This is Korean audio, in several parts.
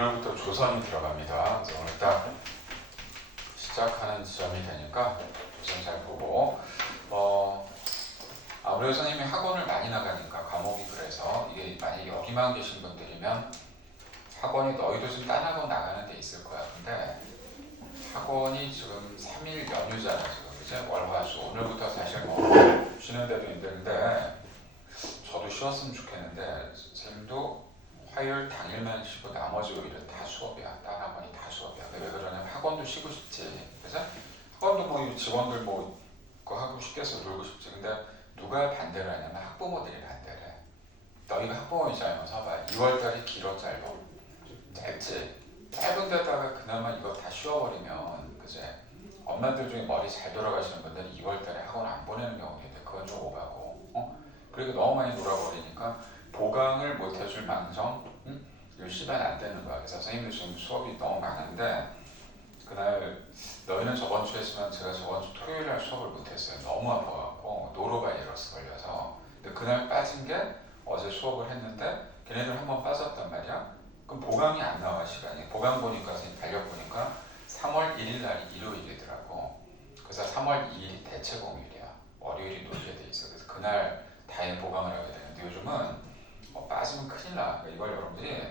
오늘부터 조선이 들어갑니다. 그래서 오늘 딱 시작하는 지점이 되니까 조선 잘 보고 아무래도 선생님이 학원을 많이 나가니까 과목이 그래서 이게 만약에 여기만 계신 분들이면 학원이 너희도 지금 딴 학원 나가는 데 있을 거야. 근데 학원이 지금 3일 연휴잖아 지금 그치? 월화수 오늘부터 사실 뭐 쉬는 데도 있는데 저도 쉬었으면 좋겠는데 선생님도 화요일 당일만 쉬고 나머지 요일은 다 수업이야. 딴 학원이 다 수업이야. 왜 그러냐면 학원도 쉬고 싶지. 그래서 학원도 뭐 직원들 뭐 그거 하고 싶겠어 놀고 싶지. 근데 누가 반대를 하냐면 학부모들이 반대를 해. 너희가 학부모 입장에서 서봐. 2월달이 길어 짧아. 짧지. 짧은 데다가 그나마 이거 다 쉬어버리면 그제 엄마들 중에 머리 잘 돌아가시는 분들은 2월달에 학원 안 보내는 경우가 있는데 그건 좀 오바고. 그리고 너무 많이 놀아버리니까 보강을 못 해줄 망정 이거 시간 안 되는 거야. 그래서 선생님들 지금 수업이 너무 많은데 그날 너희는 저번 주에 했지만 제가 저번 주 토요일 날 수업을 못했어요. 너무 아파갖고 노로바이러스 걸려서. 근데 그날 빠진 게 어제 수업을 했는데 걔네들 한번 빠졌단 말이야. 그럼 보강이 안 나와 시간이. 보강 보니까 선생님 달력 보니까 3월 1일 날이 일요일이더라고. 그래서 3월 2일이 대체 공휴일이야. 월요일이 놀게 돼 있어. 그래서 그날 다행 보강을 하게 되는데 요즘은 빠지면 큰일 나. 그러니까 이걸 여러분들이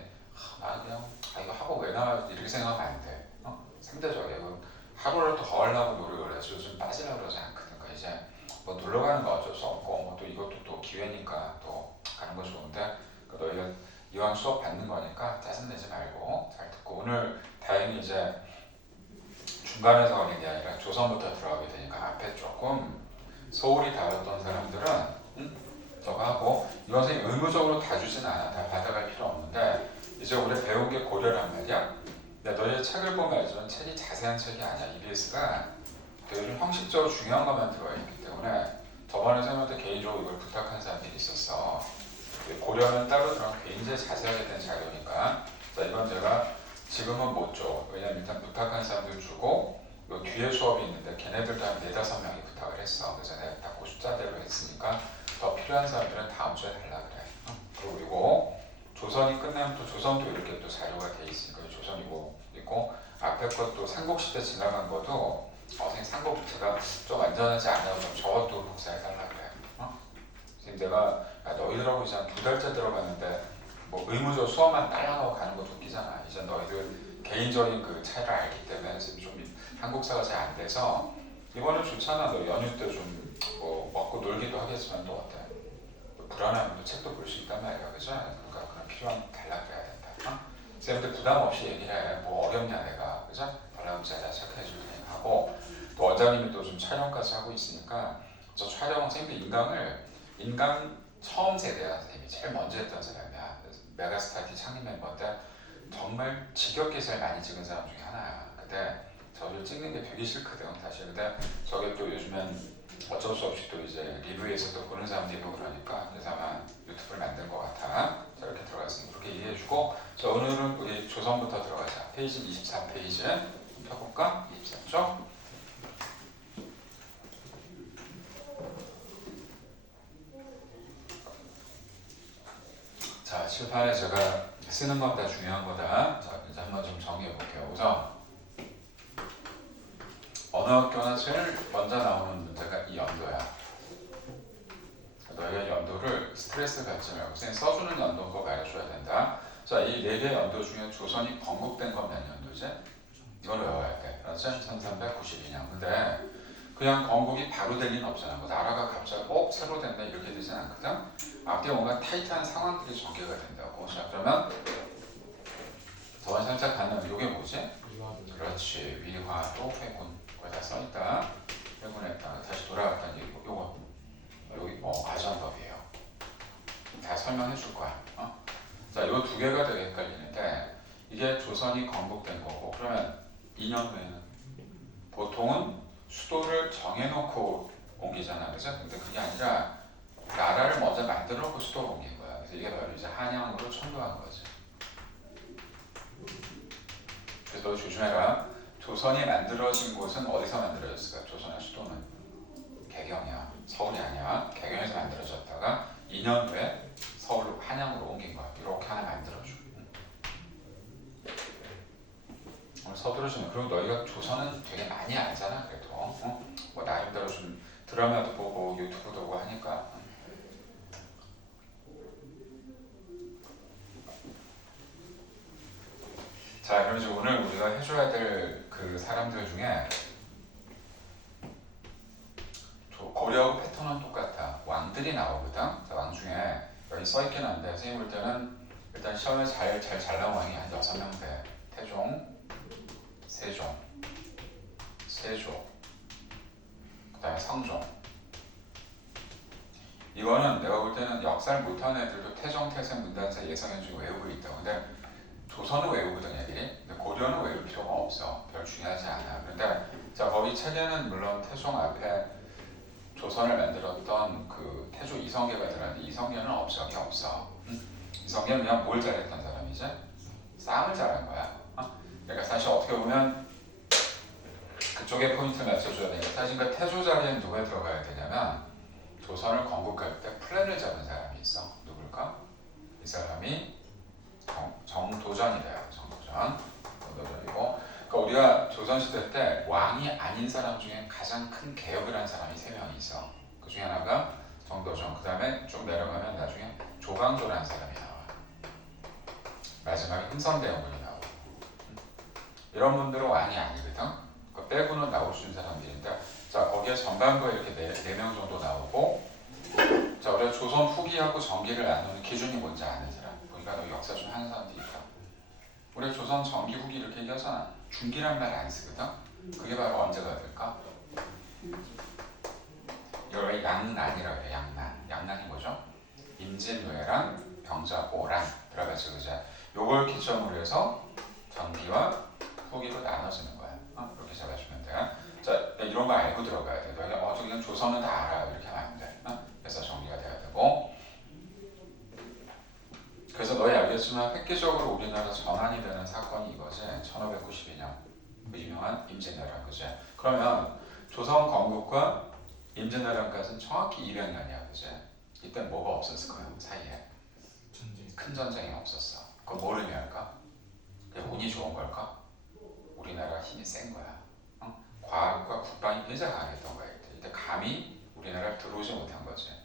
나 그냥 이거 하고 왜 나와 이렇게 생각하면 안 돼. 상대적이야. 하루라도 더 하려고 노력을 해서 요즘 빠지려고 그러지 않거든. 그러니까 이제 뭐 놀러 가는 거 어쩔 수 없고 뭐 또 이것도 또 기회니까 또 가는 거 좋은데 그러니까 너희가 이왕 수업 받는 거니까 짜증내지 말고 잘 듣고 오늘 다행히 이제 중간에서 가는 게 아니라 조선부터 들어가게 되니까 앞에 조금 소홀히 다뤘던 사람들은 저거 하고 이건 선생님 의무적으로 다 주진 않아. 다 받아갈 필요 없는데 이제 우리 배운 게 고려란 말이야. 근데 너희 책을 보면 알지만 책이 자세한 책이 아니야. EBS가 되게 좀 형식적으로 중요한 것만 들어가 있기 때문에 저번에 선생님한테 개인적으로 이걸 부탁한 사람들이 있었어. 고려는 따로 들어가면 굉장히 자세하게 된 자료니까 자 이건 제가 지금은 못 줘. 왜냐면 일단 부탁한 사람들 주고 요 뒤에 수업이 있는데 걔네들도 한 4-5명이 부탁을 했어. 그래서 내가 딱 그 숫자대로 했으니까 더 필요한 사람들은 다음 주에 달라 그래. 그리고 조선이 끝나면 또 조선도 이렇게 또 자료가 돼 있으니까 조선이고 있고 앞에 것도 삼국시대 지나간 것도 선생님 삼국 제가 좀 안전하지 않아요. 좀 저것도 복사해 달라 그래. 지금 내가 너희들하고 이제 한 2달째 들어가는데 뭐 의무적 수업만 딸라고 가는 것도 웃기잖아. 이제 너희들 개인적인 그 차이를 알기 때문에 지금 좀 한국사가 잘 안 돼서 이번에 좋잖아. 너 연휴 때 좀 뭐 먹고 놀기도 하겠지만 또 어때? 불안하면 또 책도 볼 수 있단 말이야. 그죠? 그러니까 그런 필요한 달라그래야 된다. 쌤한테 부담 없이 얘기를 해. 뭐 어렵냐 내가. 그죠? 달라면 제가 체크해 줄 테니까 하고 또 원장님이 또 좀 촬영까지 하고 있으니까 저 촬영 선생님들 인강 처음 세대야. 선생님이 제일 먼저 했던 사람이야. 메가스타티 창립 멤버인데 정말 지겹게 제일 많이 찍은 사람 중에 하나야. 근데 저를 찍는 게 되게 싫거든 사실. 근데 저게 또 요즘엔 어쩔 수 없이 또 이제 리뷰에서 또 보는 사람들이 있고 그러니까 그래서 아마 유튜브를 만든 것 같아. 자 이렇게 들어갔으니 그렇게 이해해주고 자 오늘은 우리 조선부터 들어가자. 페이지 24페이지 펴볼까? 24쪽. 자 칠판에 제가 쓰는 건 다 중요한 거다. 자 이제 한번 좀 정리해 볼게요. 우선 어느 학교나 제일 먼저 나오는 문제가 이 연도야. 너희가 연도를 스트레스 받지 말고 선생님 써주는 연도 거 말해줘야 된다. 자, 이 4개 연도 중에 조선이 건국된 건 몇 연도지? 이걸 외워야 돼. 그렇지? 1392년. 근데 그냥 건국이 바로 될 리는 없잖아. 뭐 나라가 갑자기 새로 됐네 이렇게 되진 않거든. 앞에 뭔가 타이트한 상황들이 전개가 된다고. 자, 그러면 저번 살짝 가는 이게 뭐지? 그렇지. 위화도 회군. 거기 다 써있다. 회군했다. 다시 돌아갔다는 얘기고 요거 여기 뭐 가정법이에요. 다 설명해 줄 거야. 자, 요 두 개가 되게 헷갈리는데 이게 조선이 건국된 거고 그러면 2년 후에는 보통은 수도를 정해놓고 옮기잖아, 그죠? 근데 그게 아니라 나라를 먼저 만들어 놓고 수도로 옮긴 거야. 그래서 이게 바로 이제 한양으로 천도한 거지. 그래서 너 조심해라. 조선이 만들어진 곳은 어디서 만들어졌을까? 조선의 수도는 개경이야. 서울이 아니야. 개경에서 만들어졌다가 2년 후에 서울로 한양으로 옮긴 거야. 이렇게 하나 만들어줘. 자, 그럼 이제 오늘 우리가 해줘야 될 그 사람들 중에 고려 패턴은 똑같아. 왕들이 나오거든. 자, 왕 중에 여기 써있긴 한데 선생님 볼 때는 일단 시험에 잘 나온 왕이 한 6명 돼. 태종, 세종, 세조, 그 다음에 성종. 이거는 내가 볼 때는 역사를 못하는 애들도 태종, 태생, 문단세, 예성현 중에 외우고 있다. 근데 조선은 외우거든 애들이. 근데 고려는 외울 필요가 없어. 별 중요하지 않아. 근데 자, 거기 책에는 물론 태종 앞에 조선을 만들었던 그 태조 이성계가 들어갔는데 이성계는 업적이 없어. 이성계는 그냥 뭘 잘했던 사람이지? 싸움을 잘한 거야. 그러니까 사실 어떻게 보면 그쪽에 포인트를 맞춰줘야 되니까 사실 그 태조 자리에 누가 들어가야 되냐면 조선을 건국할 때 플랜을 잡은 사람이 있어. 누굴까? 이 사람이 정도전이래요. 정도전이고 그러니까 우리가 조선시대 때 왕이 아닌 사람 중에 가장 큰 개혁을 한 사람이 3명이 있어. 그 중에 하나가 정도전, 그 다음에 쭉 내려가면 나중에 조광조라는 사람이 나와. 마지막에 흥선대원군이 나오고. 이런 분들은 왕이 아니거든. 그 빼고는 나올 수 있는 사람들인데 자, 거기에 전반부에 이렇게 4명 정도 나오고 자, 우리가 조선 후기하고 전기를 나누는 기준이 뭔지 아는 사람. 보니까 너 역사 좀 하는 사람들이 있다. 우리가 조선 전기 후기 이렇게 얘기하잖아. 중기란 말 안 쓰거든. 그게 바로 언제가 될까? 이걸 왜 양난이라고 해요. 양난이 뭐죠? 임진왜란, 병자호란 들어가죠. 그죠? 요걸 기점으로 해서 전기와 후기로 나눠지는 거야. 이렇게 잡아주면 돼. 자, 이런 거 알고 들어가야 돼. 너희가 그냥 조선은 다 알아. 이렇게 하면 안 돼. 그래서 정리가 돼야 되고. 그래서 너희 알겠지만 획기적으로 우리나라 전환이 되는 사건이 이거지. 1592년 그 유명한 임진왜란. 그지? 그러면 조선 건국과 임진왜란까지는 정확히 200년이야. 그지? 이때 뭐가 없었을 거야 사이에? 큰 전쟁이 없었어. 그건 뭘 의미할까? 그게 운이 좋은 걸까? 우리나라가 힘이 센 거야. 과학과 국방이 굉장히 강했던 거야. 이때 감히 우리나라를 들어오지 못한 거지.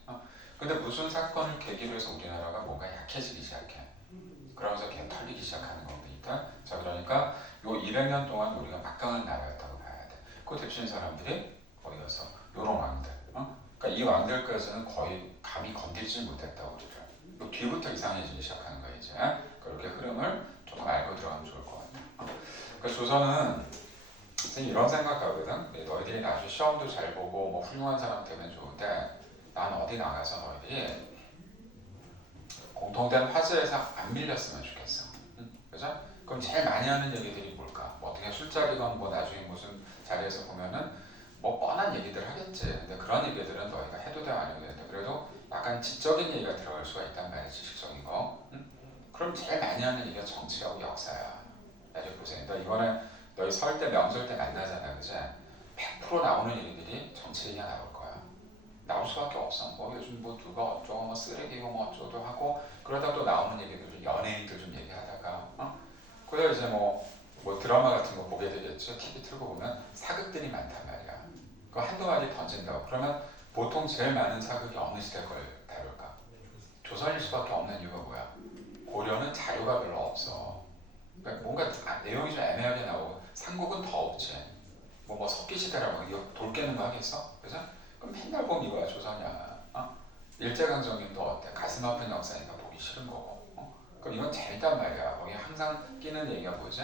근데 무슨 사건을 계기로 해서 우리나라가 뭔가 약해지기 시작해. 그러면서 걔 털리기 시작하는 겁니다. 자, 그러니까 요 200년 동안 우리가 막강한 나라였다고 봐야 돼. 그 대신 사람들이 어디 가서 요런 왕들. 그러니까 이 왕들까지는 거의 감히 건들지 못했다 우리를. 요 뒤부터 이상해지기 시작하는 거야 이제. 그렇게 흐름을 조금 알고 들어가면 좋을 것 같아. 그래서 조선은 이런 생각하거든. 너희들이 나중에 시험도 잘 보고 뭐 훌륭한 사람 되면 좋은데 난 어디 나가서 너희들이 공통된 화제에서 안 밀렸으면 좋겠어. 그죠? 그럼 제일 많이 하는 얘기들이 뭘까? 뭐 어떻게 술자리건 뭐 나중에 무슨 자리에서 보면은 뭐 뻔한 얘기들 하겠지. 근데 그런 얘기들은 너희가 해도 돼 안 해도 돼. 그래도 약간 지적인 얘기가 들어갈 수가 있단 말이야. 지식적인 거. 그럼 제일 많이 하는 얘기가 정치하고 역사야. 나중에 보세요. 너 이번에 너희 설 때 명절 때 만나잖아. 그지? 100% 나오는 얘기들이 정치 얘기가 나올 거야. 나올 수밖에 없어. 뭐 요즘 뭐 누가 어쩌고 뭐 쓰레기고 뭐 어쩌고 하고 그러다 또 나오는 얘기들 연예인들 좀 얘기하다가 그래 이제 뭐 드라마 같은 거 보게 되겠죠. TV 틀고 보면 사극들이 많단 말이야. 그 한두 마디 던진다고. 그러면 보통 제일 많은 사극이 어느 시대 걸 다룰까? 조선일 수밖에 없는 이유가 뭐야? 고려는 자료가 별로 없어. 그러니까 뭔가 내용이 좀 애매하게 나오고 삼국은 더 없지. 뭐 석기 시대라고 이거 돌 깨는 거 하겠어? 그죠? 그럼 맨날 보면 이거야 조선이야. 일제강점기도 어때? 가슴 아픈 역사니까 보기 싫은 거고. 그럼 이건 재밌단 말이야. 거기 항상 끼는 얘기가 뭐지?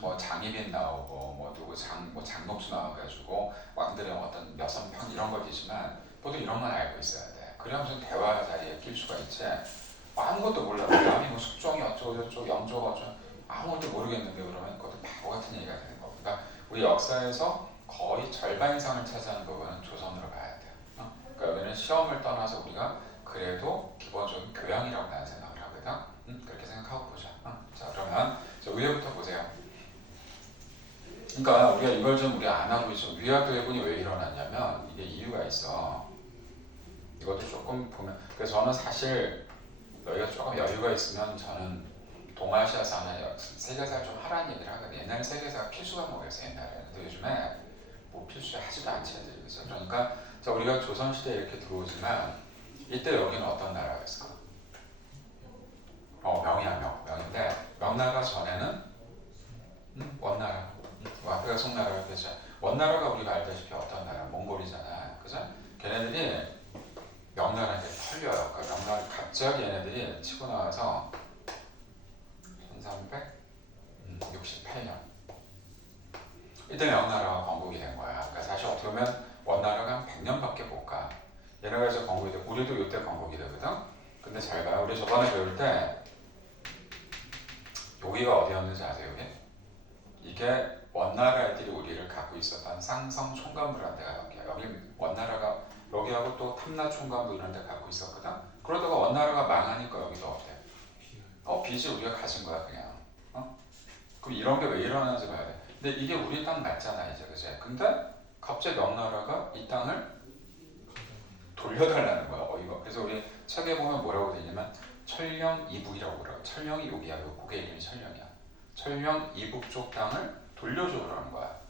뭐 장희빈 나오고 뭐 누구 장녹수 나와가지고 왕들의 어떤 여성편 이런 거지만 모두 이런 건 알고 있어야 돼. 그래야 무슨 대화 자리에 낄 수가 있지. 아무것도 몰라. 남이 뭐 숙종이 어쩌고 영조가 어쩌고 아무것도 모르겠는데 그러면 그것도 바보 같은 얘기가 되는 거고. 그러니까 우리 역사에서 거의 절반 이상을 차지하는 부분은 조선으로 봐야 돼. 그러니까 여기는 시험을 떠나서 우리가 그래도 기본적인 교양이라고 나는 생각을 하거든. 그렇게 생각하고 보자. 자, 그러면 위에부터 보세요. 그러니까 우리가 이걸 좀 우리가 안 하고 있죠. 위화도해군이 왜 일어났냐면 이게 이유가 있어. 이것도 조금 보면 그래서 저는 사실 너희가 조금 여유가 있으면 저는 동아시아사 하나 세계사를 좀 하라는 얘기를 하거든요. 옛날에 세계사가 필수 과목이었어요. 옛날에. 근데 요즘에 뭐 필수 하지도 않지 애들이. 그죠? 그러니까 자, 우리가 조선시대에 이렇게 들어오지만 이때 여기는 어떤 나라가 있을까? 명이야 명인데 명나라 전에는 원나라. 앞에가 송나라, 그죠? 원나라가 우리가 알다시피 어떤 나라? 몽골이잖아, 그죠? 걔네들이 명나라한테 털려요. 그러니까 명나라 갑자기 얘네들이 치고 나와서 1368년 이때 명나라가 건국이 된 거야. 그러니까 사실 어떻게 보면 원나라가 한 100년밖에 못 가. 얘네가 이제 건국이 돼. 우리도 이때 건국이 되거든. 근데 잘 봐요. 우리 저번에 배울 때 여기가 어디였는지 아세요? 이게 원나라 애들이 우리를 갖고 있었던 쌍성 총관부라는 데가 여기야. 여기 원나라가 여기하고 또 탐라 총관부 이런 데 갖고 있었거든. 그러다가 원나라가 망하니까 여기도 어때? 빚이 우리가 가진 거야 그냥. 그럼 이런 게 왜 일어나는지 봐야 돼. 근데 이게 우리 땅 맞잖아 이제, 그지? 근데 갑자기 명나라가 이 땅을 돌려달라는 거야. 어이가. 그래서 우리 책에 보면 뭐라고 돼 있냐면 철령 이북이라고 그래요. 철령이 여기야. 고개 이름이 철령이야. 철령 이북 쪽 땅을 돌려줘 그러는 거야.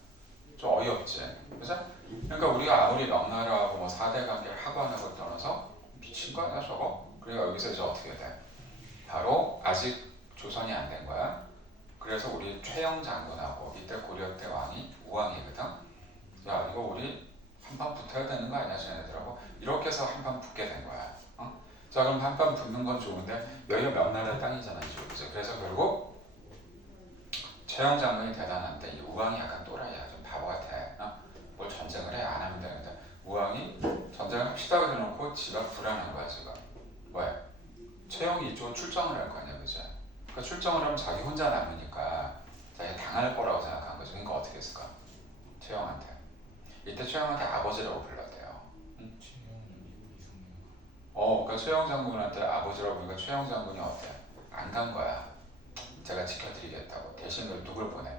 좀 어이없지, 그죠? 그러니까 우리가 아무리 명나라하고 뭐 4대 관계를 하고 안 하고 떠나서 미친 거 아니야 저거? 그러니까 여기서 이제 어떻게 돼? 바로 아직 조선이 안 된 거야. 그래서 우리 최영 장군하고 이때 고려 때 왕이 우왕이거든. 야 이거 우리 한판 붙어야 되는 거 아니야 쟤네들하고? 이렇게 해서 한판 붙게 된 거야. 자 그럼 한판 붙는 건 좋은데 여기가 명나라 땅이잖아 이쪽, 그죠? 그래서 결국 최영 장군이 대단한데 이 우왕이 약간 또라이야. 좀 바보 같아. 뭘 전쟁을 해? 안 하면 되는데 우왕이 전쟁을 합시다 그래놓고 지가 불안한 거야 지금. 왜? 최영이 이쪽으로 출정을 할 거 아니야, 그죠? 그러니까 출정을 하면 자기 혼자 남으니까 자기가 당할 거라고 생각한 거죠. 그러니까 어떻게 했을까? 최영한테. 이때 최영한테 아버지라고 불렀대요. 응? 그러니까 최영 장군한테 아버지라고 부르니까 최영 장군이 어때? 안 간 거야. 제가 지켜드리겠다고. 대신 누굴 보내?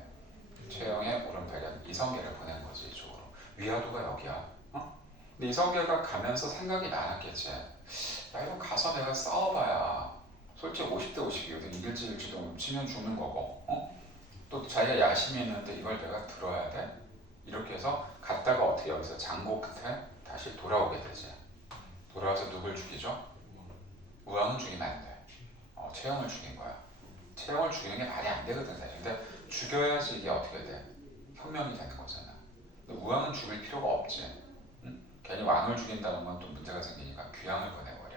최영의 오른팔견 이성계를 보낸 거지 이쪽으로. 위화도가 여기야. 근데 이성계가 가면서 생각이 많았겠지. 야 이거 가서 내가 싸워봐야 솔직히 50대 50이거든. 이길지도 치면 죽는 거고. 또 자기가 야심이 있는데 이걸 내가 들어야 돼? 이렇게 해서 갔다가 어떻게 여기서 장고 끝에 다시 돌아오게 되지. 돌아와서 누굴 죽이죠? 우왕은 죽이면 안 돼. 최영을 죽인 거야. 최영을 죽이는 게 말이 안 되거든 사실. 근데 죽여야지 이게 어떻게 돼? 혁명이 되는 거잖아. 근데 우왕은 죽일 필요가 없지. 괜히 왕을 죽인다는 건 또 문제가 생기니까 귀양을 보내버려.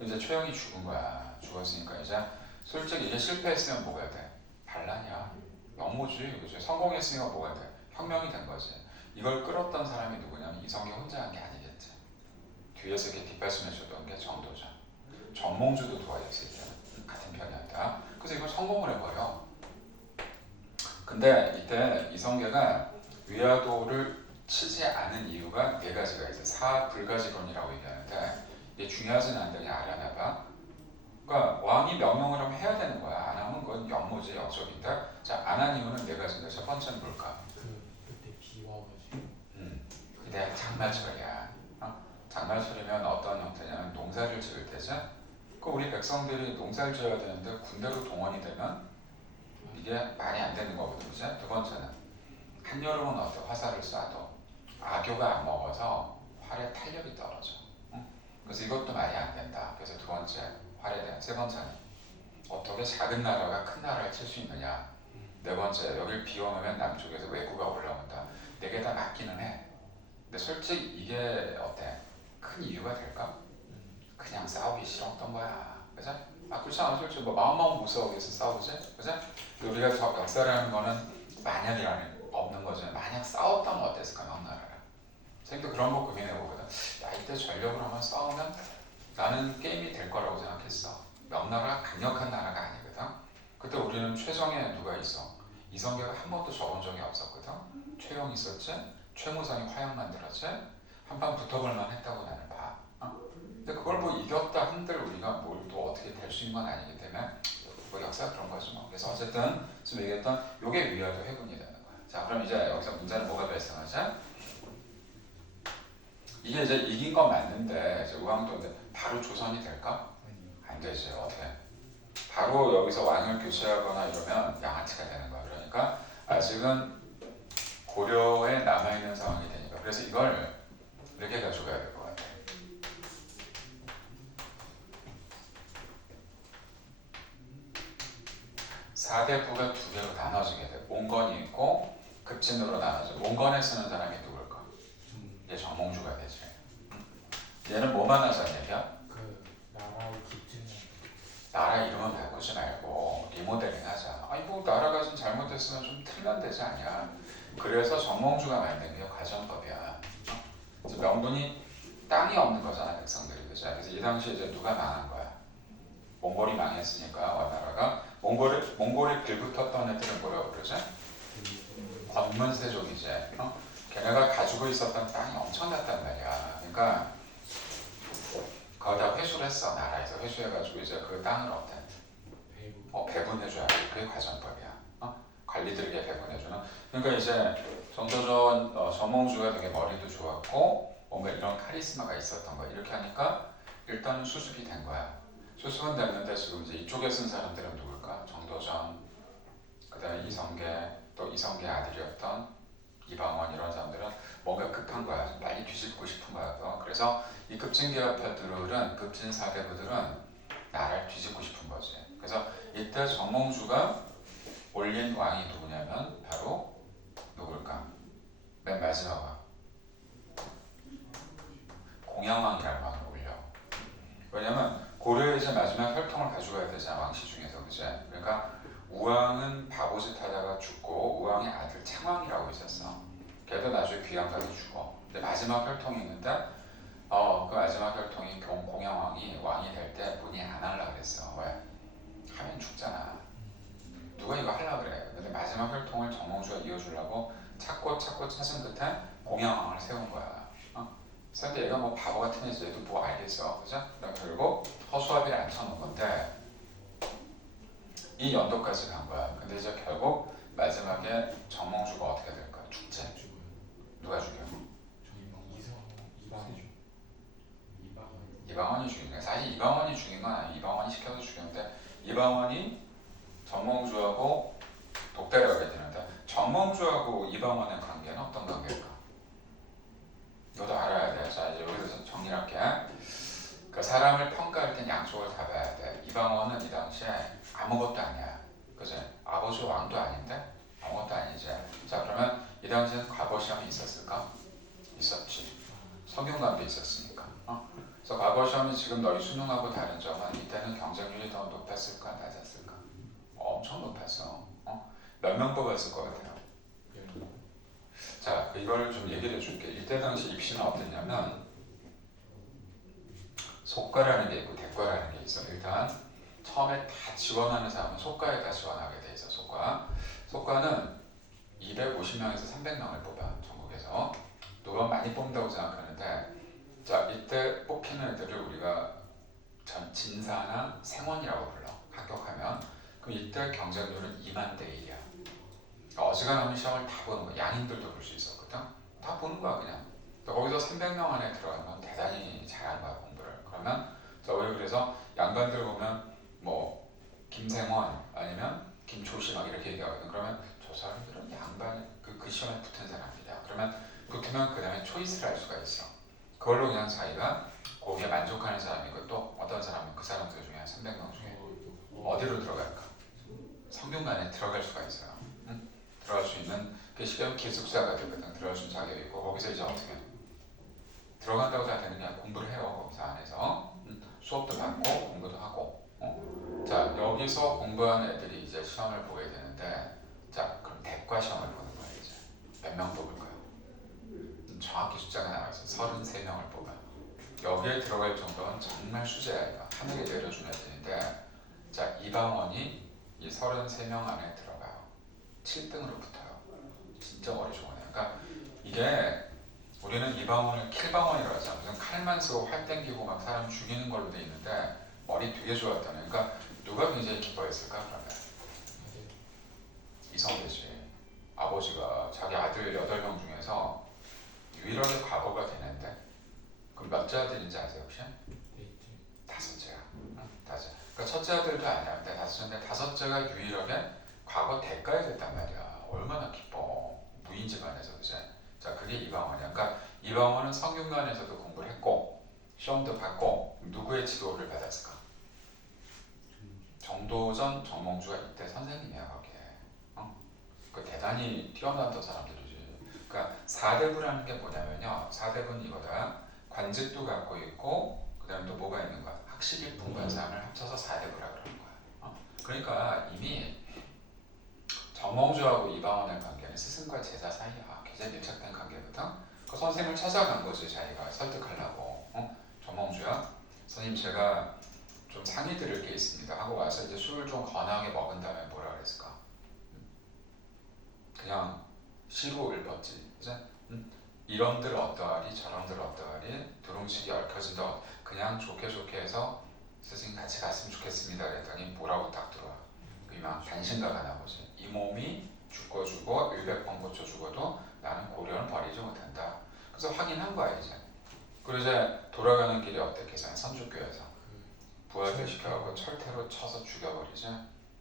이제 최영이 죽은 거야. 죽었으니까 이제 솔직히 이게 실패했으면 뭐가 돼? 반란이야. 영모지. 그치? 성공했으니까 뭐가 돼? 혁명이 된 거지. 이걸 끌었던 사람이 누구냐면 이성계 혼자 한 게 아니겠지. 뒤에서 이렇게 뒷받침해주던 게 정도전. 정몽주도 도와줬을 때 같은 편이었다. 그래서 이걸 성공을 해버려. 근데 이때 이성계가 위화도를 치지 않은 이유가 네 가지가 있어요. 사불가지론이라고 얘기하는데 이게 중요하진 않은데 그냥 알아놔봐. 그러니까 왕이 명령을 하면 해야 되는 거야. 안 하면 그건 역모지 역적인데. 자, 안 한 이유는 네 가지인데 첫 번째는 뭘까? 그때 비 와가지고. 그때 장마철이야. 장마철이면 어떤 형태냐면 농사를 지을 때죠. 그 우리 백성들이 농사를 지어야 되는데 군대로 동원이 되면 이게 말이 안 되는 거거든, 그죠? 두 번째는 한여름은 어때? 화살을 쏴도 악교가 안 먹어서 활의 탄력이 떨어져. 그래서 이것도 말이 안 된다. 그래서 두 번째 활에 대한. 세 번째는 어떻게 작은 나라가 큰 나라를 칠 수 있느냐. 네 번째 여길 비워놓으면 남쪽에서 왜구가 올라온다. 네 개 다 맞기는 해. 근데 솔직히 이게 어때? 큰 이유가 될까? 그냥 싸우기 싫었던 거야. 그죠? 그렇지 않아? 솔직히 뭐 마음 못 싸우겠어 싸우지? 그죠? 우리가 역사라는 거는 만약이라는 없는 거죠. 만약 싸웠다면 어땠을까 명나라랑. 선생님도 그런 거 고민해보거든. 야 이때 전력으로 한번 싸우면 나는 게임이 될 거라고 생각했어. 명나라가 강력한 나라가 아니거든. 그때 우리는 최정에 누가 있어? 이성계가 한 번도 적은 적이 없었거든. 최영 있었지? 최무성이 화양 만들었지? 한판 붙어볼만 했다고 나는 봐. 근데 그걸 뭐 이겼다 한들 우리가 뭘 또 어떻게 될 수 있는 건 아니기 때문에 뭐 역사 그런 거지 뭐. 그래서 어쨌든 지금 얘기했던 요게 위화도 해군이 되는 거야. 자 그럼 이제 여기서 문제는 뭐가 발생하죠? 이게 이제 이긴 건 맞는데 이제 우왕도 바로 조선이 될까? 안 되지. 어떻게? 바로 여기서 왕을 교체하거나 이러면 양아치가 되는 거야. 그러니까 아직은 고려에 남아있는 상황이 되니까. 그래서 이걸 이렇게 가져가야 될 것 같아. 4대부가 두 개로 나눠지게 돼. 몽건이 있고 급진으로 나눠져. 몽건에 쓰는 사람이 누굴까? 얘 정몽주가 되지. 얘는 뭐만 하자는 얘기야? 그 나라의 기준을 나라 이름은 바꾸지 말고 리모델링 하자. 아니 뭐 나라가 좀 잘못됐으면 좀 틀면 되지 않냐. 그래서 정몽주가 만든 게 과정법이야. 그래서 명분이 땅이 없는 거잖아 백성들이. 그죠? 그래서 이 당시에 이제 누가 망한 거야? 몽골이 망했으니까 원나라가 몽골에 빌붙었던 애들은 뭐라고 그러지? 권문세족이지. 걔네가 가지고 있었던 땅이 엄청났단 말이야. 그러니까 거기다 회수를 했어. 나라에서 회수해가지고 이제 그 땅을 어때? 배부 배분해줘야 돼. 그게 과정법이야. 관리들에게 배분해주는. 그러니까 이제 정도전 정몽주가 되게 머리도 좋았고 뭔가 이런 카리스마가 있었던 거야. 이렇게 하니까 일단은 수습이 된 거야. 수습은 됐는데 지금 이제 이쪽에 쓴 사람들은 누굴까? 정도전, 그다음에 이성계, 또 이성계 아들이었던 이방원 이런 사람들은 뭔가 급한 거야. 좀 빨리 뒤집고 싶은 거야. 그래서 이 급진계열파들은 급진 사대부들은 나라를 뒤집고 싶은 거지. 그래서 이때 정몽주가 올린 왕이 누구냐면 바로 누굴까? 맨 마지막 왕 공양왕이라는 왕을 올려. 왜냐면 고려의 이제 마지막 혈통을 가져가야 되잖아 왕씨 중에서. 그제? 그러니까 우왕은 바보짓 하다가 죽고 우왕의 아들 창왕이라고 있었어. 걔도 나중에 귀양 가서 죽어. 근데 마지막 혈통이 있는데 그 마지막 혈통이 공양왕이 왕이 될 때 본인이 안 하려고 그랬어. 왜? 하면 죽잖아. 누가 이거 하려고 그래. 근데 마지막 혈통을 정몽주가 이어주려고 찾고 찾은 끝에 공양왕을 세운 거야. 그런데 얘가 뭐 바보 같은 애지. 얘도 뭐 알겠어. 그죠? 그럼 결국 허수아비를 앉혀놓은 건데 이 연도까지 간 거야. 근데 이제 결국 마지막에 정몽주가 어떻게 될까? 죽지. 죽어요. 누가 죽여? 저희 막 이방이죠. 이방원이 죽인 거야. 사실 이방원이 죽인 건 아니야. 이방원이 시켜서 죽였는데 이방원이 정몽주하고 독대를 하게 되는데 정몽주하고 이방원의 관계는 어떤 관계일까? 이것도 알아야 돼. 자 이제 여기서 정리할게. 그 사람을 평가할 땐 양쪽을 다 봐야 돼. 이방원은 이 당시에 아무것도 아니야. 그지? 아버지 왕도 아닌데 아무것도 아니지. 자 그러면 이 당시에는 과거 시험이 있었을까? 있었지. 성균관도 있었으니까. 그래서 과거 시험이 지금 너희 수능하고 다른 점은 이때는 경쟁률이 더 높았을까 낮았을까? 엄청 높았어. 몇 명 뽑았을 것 같아요? 자 이걸 좀 얘기를 해줄게. 이때 당시 입시는 어땠냐면 속과라는 게 있고 대과라는 게 있어. 일단 처음에 다 지원하는 사람은 속과에 다 지원하게 돼 있어. 속과는 250명에서 300명을 뽑아 전국에서. 누가 많이 뽑는다고 생각하는데 자 이때 뽑히는 애들을 우리가 진사나 생원이라고 불러. 합격하면 그럼 이때 경쟁률은 2만 대 1이야. 그러니까 어지간하면 시험을 다 보는 거야. 양인들도 볼 수 있었거든. 다 보는 거야 그냥. 거기서 300명 안에 들어가면 대단히 잘한 거야 공부를. 그러면 자 우리 그래서 양반들 보면 뭐 김생원 아니면 김초시 막 이렇게 얘기하거든. 그러면 저 사람들은 양반 그 시험에 붙은 사람이다. 그러면 붙으면 그 다음에 초이스를 할 수가 있어. 그걸로 그냥 자기가 거기에 만족하는 사람이고 또 어떤 사람은 그 사람들 중에 한 300명 중에 어디로 들어갈까? 성균관에 들어갈 수가 있어요. 응? 들어갈 수 있는 그 시험 기숙사가 되거든. 들어갈 수 있는 자격이 있고 거기서 이제 어떻게 들어간다고 다 되는 게 아니라 공부를 해요. 거기서 안에서 수업도 받고 공부도 하고. 자 여기서 공부한 애들이 이제 시험을 보게 되는데 자 그럼 대과 시험을 보는 거야 이제. 몇 명 뽑을 거야? 정확히 숫자가 나와 있어. 33명을 뽑아. 여기에 들어갈 정도는 정말 수제야 이거. 하늘이 내려준 애들인데 자 이방원이 이 33명 안에 들어가요. 7등으로 붙어요. 진짜 머리 좋은 애. 그러니까 이게 우리는 이방원을 킬방원이라고 하잖아. 무슨 칼만 쓰고 활 땡기고 막 사람 죽이는 걸로 돼 있는데 머리 되게 좋았다네. 그러니까 누가 굉장히 기뻐했을까 그러면? 이성계지. 아버지가 자기 아들 8명 중에서 유일하게 과거가 되는데 그럼 몇째 아들인지 아세요 혹시? 다섯째야. 다섯. 그러니까 첫째 아들도 아니야. 근데 다섯째인데 다섯째가 유일하게 과거 대가에 됐단 말이야. 얼마나 기뻐. 무인 집안에서 그제. 자 그게 이방원이야. 그러니까 이방원은 성균관에서도 공부를 했고 시험도 봤고 누구의 지도를 받았을까? 정도전 정몽주가 이때 선생님이야 거기에. 그 대단히 뛰어났던 사람들이지. 그러니까 사대부라는 게 뭐냐면요. 사대부는 이거다. 관직도 갖고 있고 그다음에 또 뭐가 있는 거야? 학식이 풍부한 사람을 합쳐서 사대부라 그러는 거야. 그러니까 이미 정몽주하고 이방원의 관계는 스승과 제자 사이야. 굉장히 밀착된 관계거든. 그 선생님을 찾아간 거지 자기가 설득하려고. 정몽주야, 선생님 제가 좀 상의 드릴 게 있습니다 하고 와서 이제 술을 좀 건하게 먹은 다음에 뭐라 그랬을까? 그냥 시고 읊었지. 이제 이런들 어떠하리 저런들 어떠하리 두rum치기 얽혀진다. 그냥 좋게 해서 스승님 같이 갔으면 좋겠습니다 그랬더니 뭐라고 딱 들어와. 이만 단신가가 나오지. 이 몸이 죽고 일백번 고쳐 죽어도 나는 고려는 버리지 못한다. 그래서 확인한 거야 이제. 그리고 이제 돌아가는 길이 어떻게 해서 선주교에서 부활을 시켜갖고 철퇴로 쳐서 죽여버리지.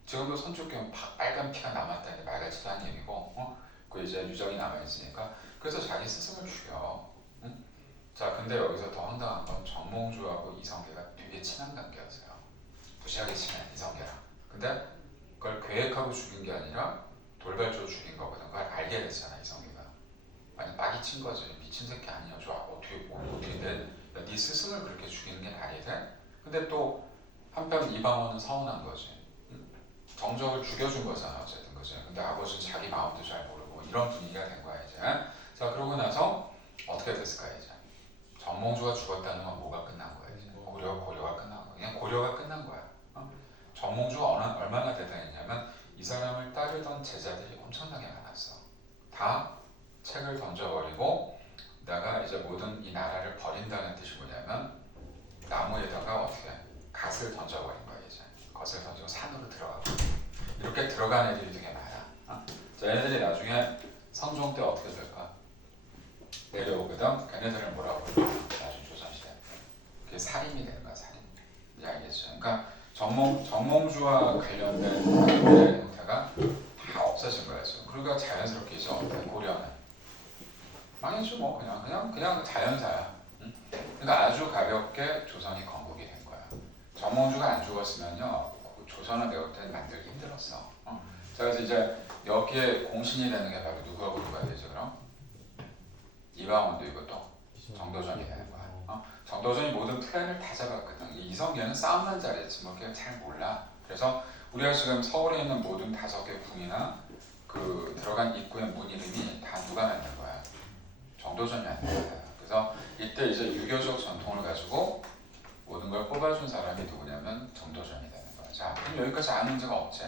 지금도 선주교는 빨간 피가 남았다니 말 같지도 않은 얘기고, 그 이제 유적이 남아있으니까. 그래서 자기 스승을 죽여. 응? 자, 근데 여기서 더 황당한 건 정몽주하고 이성계가 되게 친한 관계였어요. 무시하게 친한 이성계랑. 근데 그걸 계획하고 죽인 게 아니라 돌발적으로 죽인 거거든. 그걸 알게 됐잖아 이성계가. 아니 빡이 친 거지. 미친 새끼 아니야. 저 어떻게 네 스승을 그렇게 죽이는 게 말이 돼? 근데 또 한편 이방원은 서운한 거지. 정적을 죽여준 거잖아 어쨌든 그지. 근데 아버지는 자기 마음도 잘 모르고 이런 분위기가 된 거야 이제. 자 그러고 나서 어떻게 됐을까 이제. 정몽주가 죽었다는 건 뭐가 끝난 거야 이제. 고려가 끝난 거야. 그냥 고려가 끝난 거야. 정몽주가 얼마나 대단했냐면 이 사람을 따르던 제자들이 엄청나게 많았어. 다 책을 던져버리고 내가 이제 모든 이 나라를 버린다는 뜻이 뭐냐면 나무에다가 어떻게 갓을 던져버린 거야 이제. 겉을 던지고 산으로 들어가고 이렇게 들어간 애들이 되게 많아. 자, 얘네들이 나중에 성종 때 어떻게 될까? 내려오거든. 걔네들은 뭐라고 그래? 나중 조선시대 그게 살인이 되는 거야 살인. 이제 알겠죠? 그러니까 정몽주와 관련된 그들의 형태가 다 없어진 거야 지금. 그러니까 자연스럽게 이제 고려는 망했죠 뭐 그냥 자연사야. 그러니까 아주 가볍게 조선이 건국이 된 거야. 정몽주가 안 죽었으면요 조선을 배울 때 만들기 힘들었어. 자 그래서 이제 여기에 공신이 되는 게 바로 누구하고 누가 되죠 그럼? 이방원도 이것도 정도전이 되는 거야. 정도전이 모든 플랜을 다 잡았거든. 이성계는 싸움만 잘했지 뭐 그냥 잘 몰라. 그래서 우리가 지금 서울에 있는 모든 5개 궁이나 그 들어간 입구의 문 이름이 다 누가 만든 거야? 정도전이 만든 거야. 그래서 이때 이제 유교적 전통을 가지고 모든 걸 뽑아준 사람이 누구냐면 정도전이 되는 거야. 자, 그럼 여기까지 아무 문제가 없지.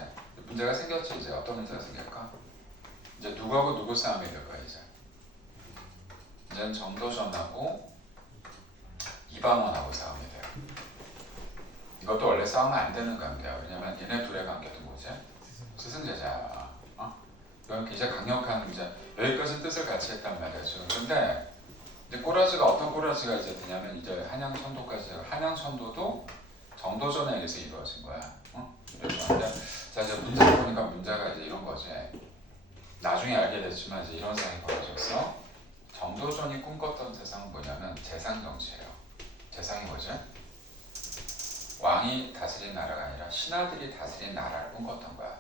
문제가 생겼지 이제. 어떤 문제가 생길까? 이제 누구하고 누구 싸움이 될 거야 이제. 이제는 정도전하고 이방원하고 싸움이 돼요. 이것도 원래 싸우면 안 되는 관계야. 왜냐면 얘네 둘의 관계도 뭐지? 스승제자. 이건 굉장히 강력한 이제 여기까지 뜻을 같이 했단 말이죠. 그런데 이제 꼬라지가 어떤 꼬라지가 이제 되냐면 이제 한양천도까지. 한양천도도 정도전에 의해서 이루어진 거야. 이루어졌는데 자 이제 문제 보니까 문제가 이제 이런 거지. 나중에 알게 됐지만 이제 이런 상황이 벌어졌어. 정도전이 꿈꿨던 세상은 뭐냐면 재상 정치예요. 재상이 뭐지? 왕이 다스린 나라가 아니라 신하들이 다스린 나라를 꿈꿨던 거야.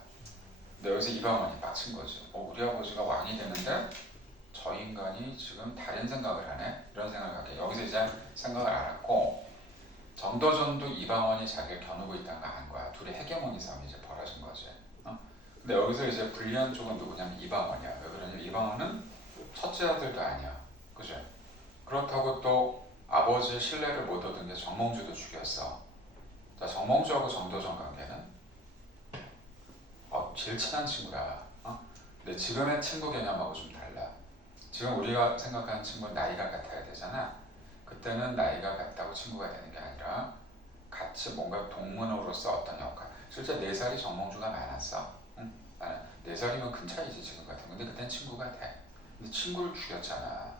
근데 여기서 이방원이 빡친 거지. 우리 아버지가 왕이 되는데 저 인간이 지금 다른 생각을 하네? 이런 생각을 갖게. 여기서 이제 생각을 알았고 정도전도 이방원이 자기를 겨누고 있다는 걸 안 거야. 둘이 헤게모니 싸움이 이제 벌어진 거지. 근데 여기서 이제 불리한 쪽은 누구냐면 이방원이야. 왜 그러냐면 이방원은 첫째 아들도 아니야. 그죠? 그렇다고 또 아버지의 신뢰를 못 얻은 게 정몽주도 죽였어. 자, 정몽주하고 정도전 관계는 제일 친한 친구야. 근데 지금의 친구 개념하고 좀 달라. 지금 우리가 생각하는 친구는 나이가 같아야 되잖아. 그때는 나이가 같다고 친구가 되는 게 아니라 같이 뭔가 동문으로서 어떤 역할. 실제 4살이 정몽주가 많았어. 4살이면 큰 차이지 지금 같은 건데 그땐 친구가 돼. 근데 친구를 죽였잖아.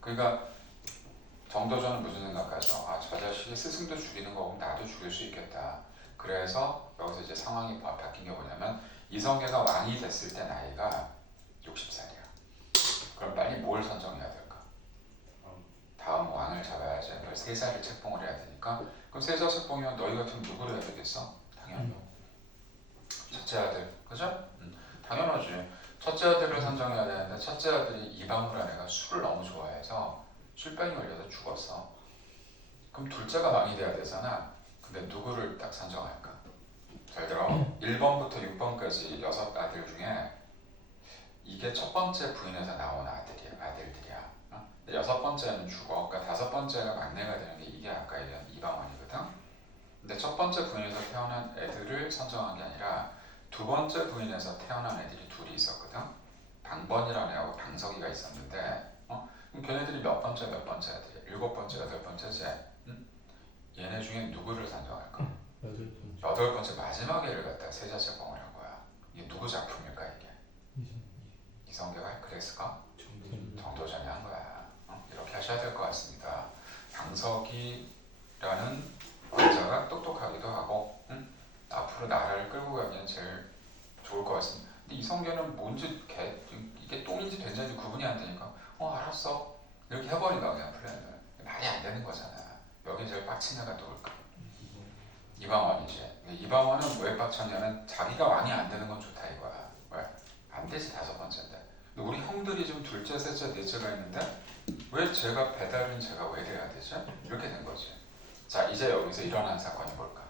그러니까 정도전은 무슨 생각하죠? 저 자식이 스승도 죽이는 거고 나도 죽일 수 있겠다. 그래서 여기서 이제 상황이 바뀐 게 뭐냐면 이성계가 왕이 됐을 때 나이가 60살이야. 그럼 빨리 뭘 선정해야 될까? 다음 왕을 잡아야지. 그걸 3살을 책봉을 해야 되니까 그럼 3살 책봉이면 너희 같으면 누구를 해야 되겠어? 당연히 첫째 아들, 그죠? 당연하지. 첫째 아들을 선정해야 되는데 첫째 아들이 이방우라는 애가 술을 너무 좋아해서 술병이 걸려서 죽었어. 그럼 둘째가 왕이 돼야 되잖아. 근데 누구를 딱 선정할까? 잘 들어. 1번부터 6번까지 6아들 중에 이게 첫 번째 부인에서 나온 아들들이야. 어? 여섯 번째는 죽어. 그러니까 다섯 번째가 막내가 되는 게 이게 아까 얘기한 이방원이거든. 근데 첫 번째 부인에서 태어난 애들을 선정한 게 아니라 두 번째 부인에서 태어난 애들이 둘이 있었거든. 방번이라는 애하고 방석이가 있었는데, 그럼 걔네들이 몇 번째 애들이야? 일곱 번째, 여덟 번째지. 응? 얘네 중에 누구를 선정할까? 여덟 번째. 여덟 번째 마지막 애를 갖다 세자제공을 한 거야. 이게 누구 작품일까 이게? 이성계가 그랬을까? 정도전이 한 거야. 이렇게 하셔야 될 것 같습니다. 방석이라는 왕자가 똑똑하기도 하고, 앞으로 나라를 끌고 가기엔 제일 좋을 것 같습니다. 근데 이성계는 뭔지 이게 똥인지 된장인지 구분이 안 되니까 알았어 이렇게 해버린다 그냥 플랜을. 말이 안 되는 거잖아. 여기 제일 빡친 애가 누굴까? 이방원이지. 이방원은 왜 빡쳤냐면 자기가 왕이 안 되는 건 좋다 이거야. 왜? 안 되지 다섯 번째인데. 근데 우리 형들이 지금 둘째, 셋째, 넷째가 있는데 왜 제가 배달은 제가 왜 돼야 되지? 이렇게 된 거지. 자 이제 여기서 일어난 사건이 뭘까?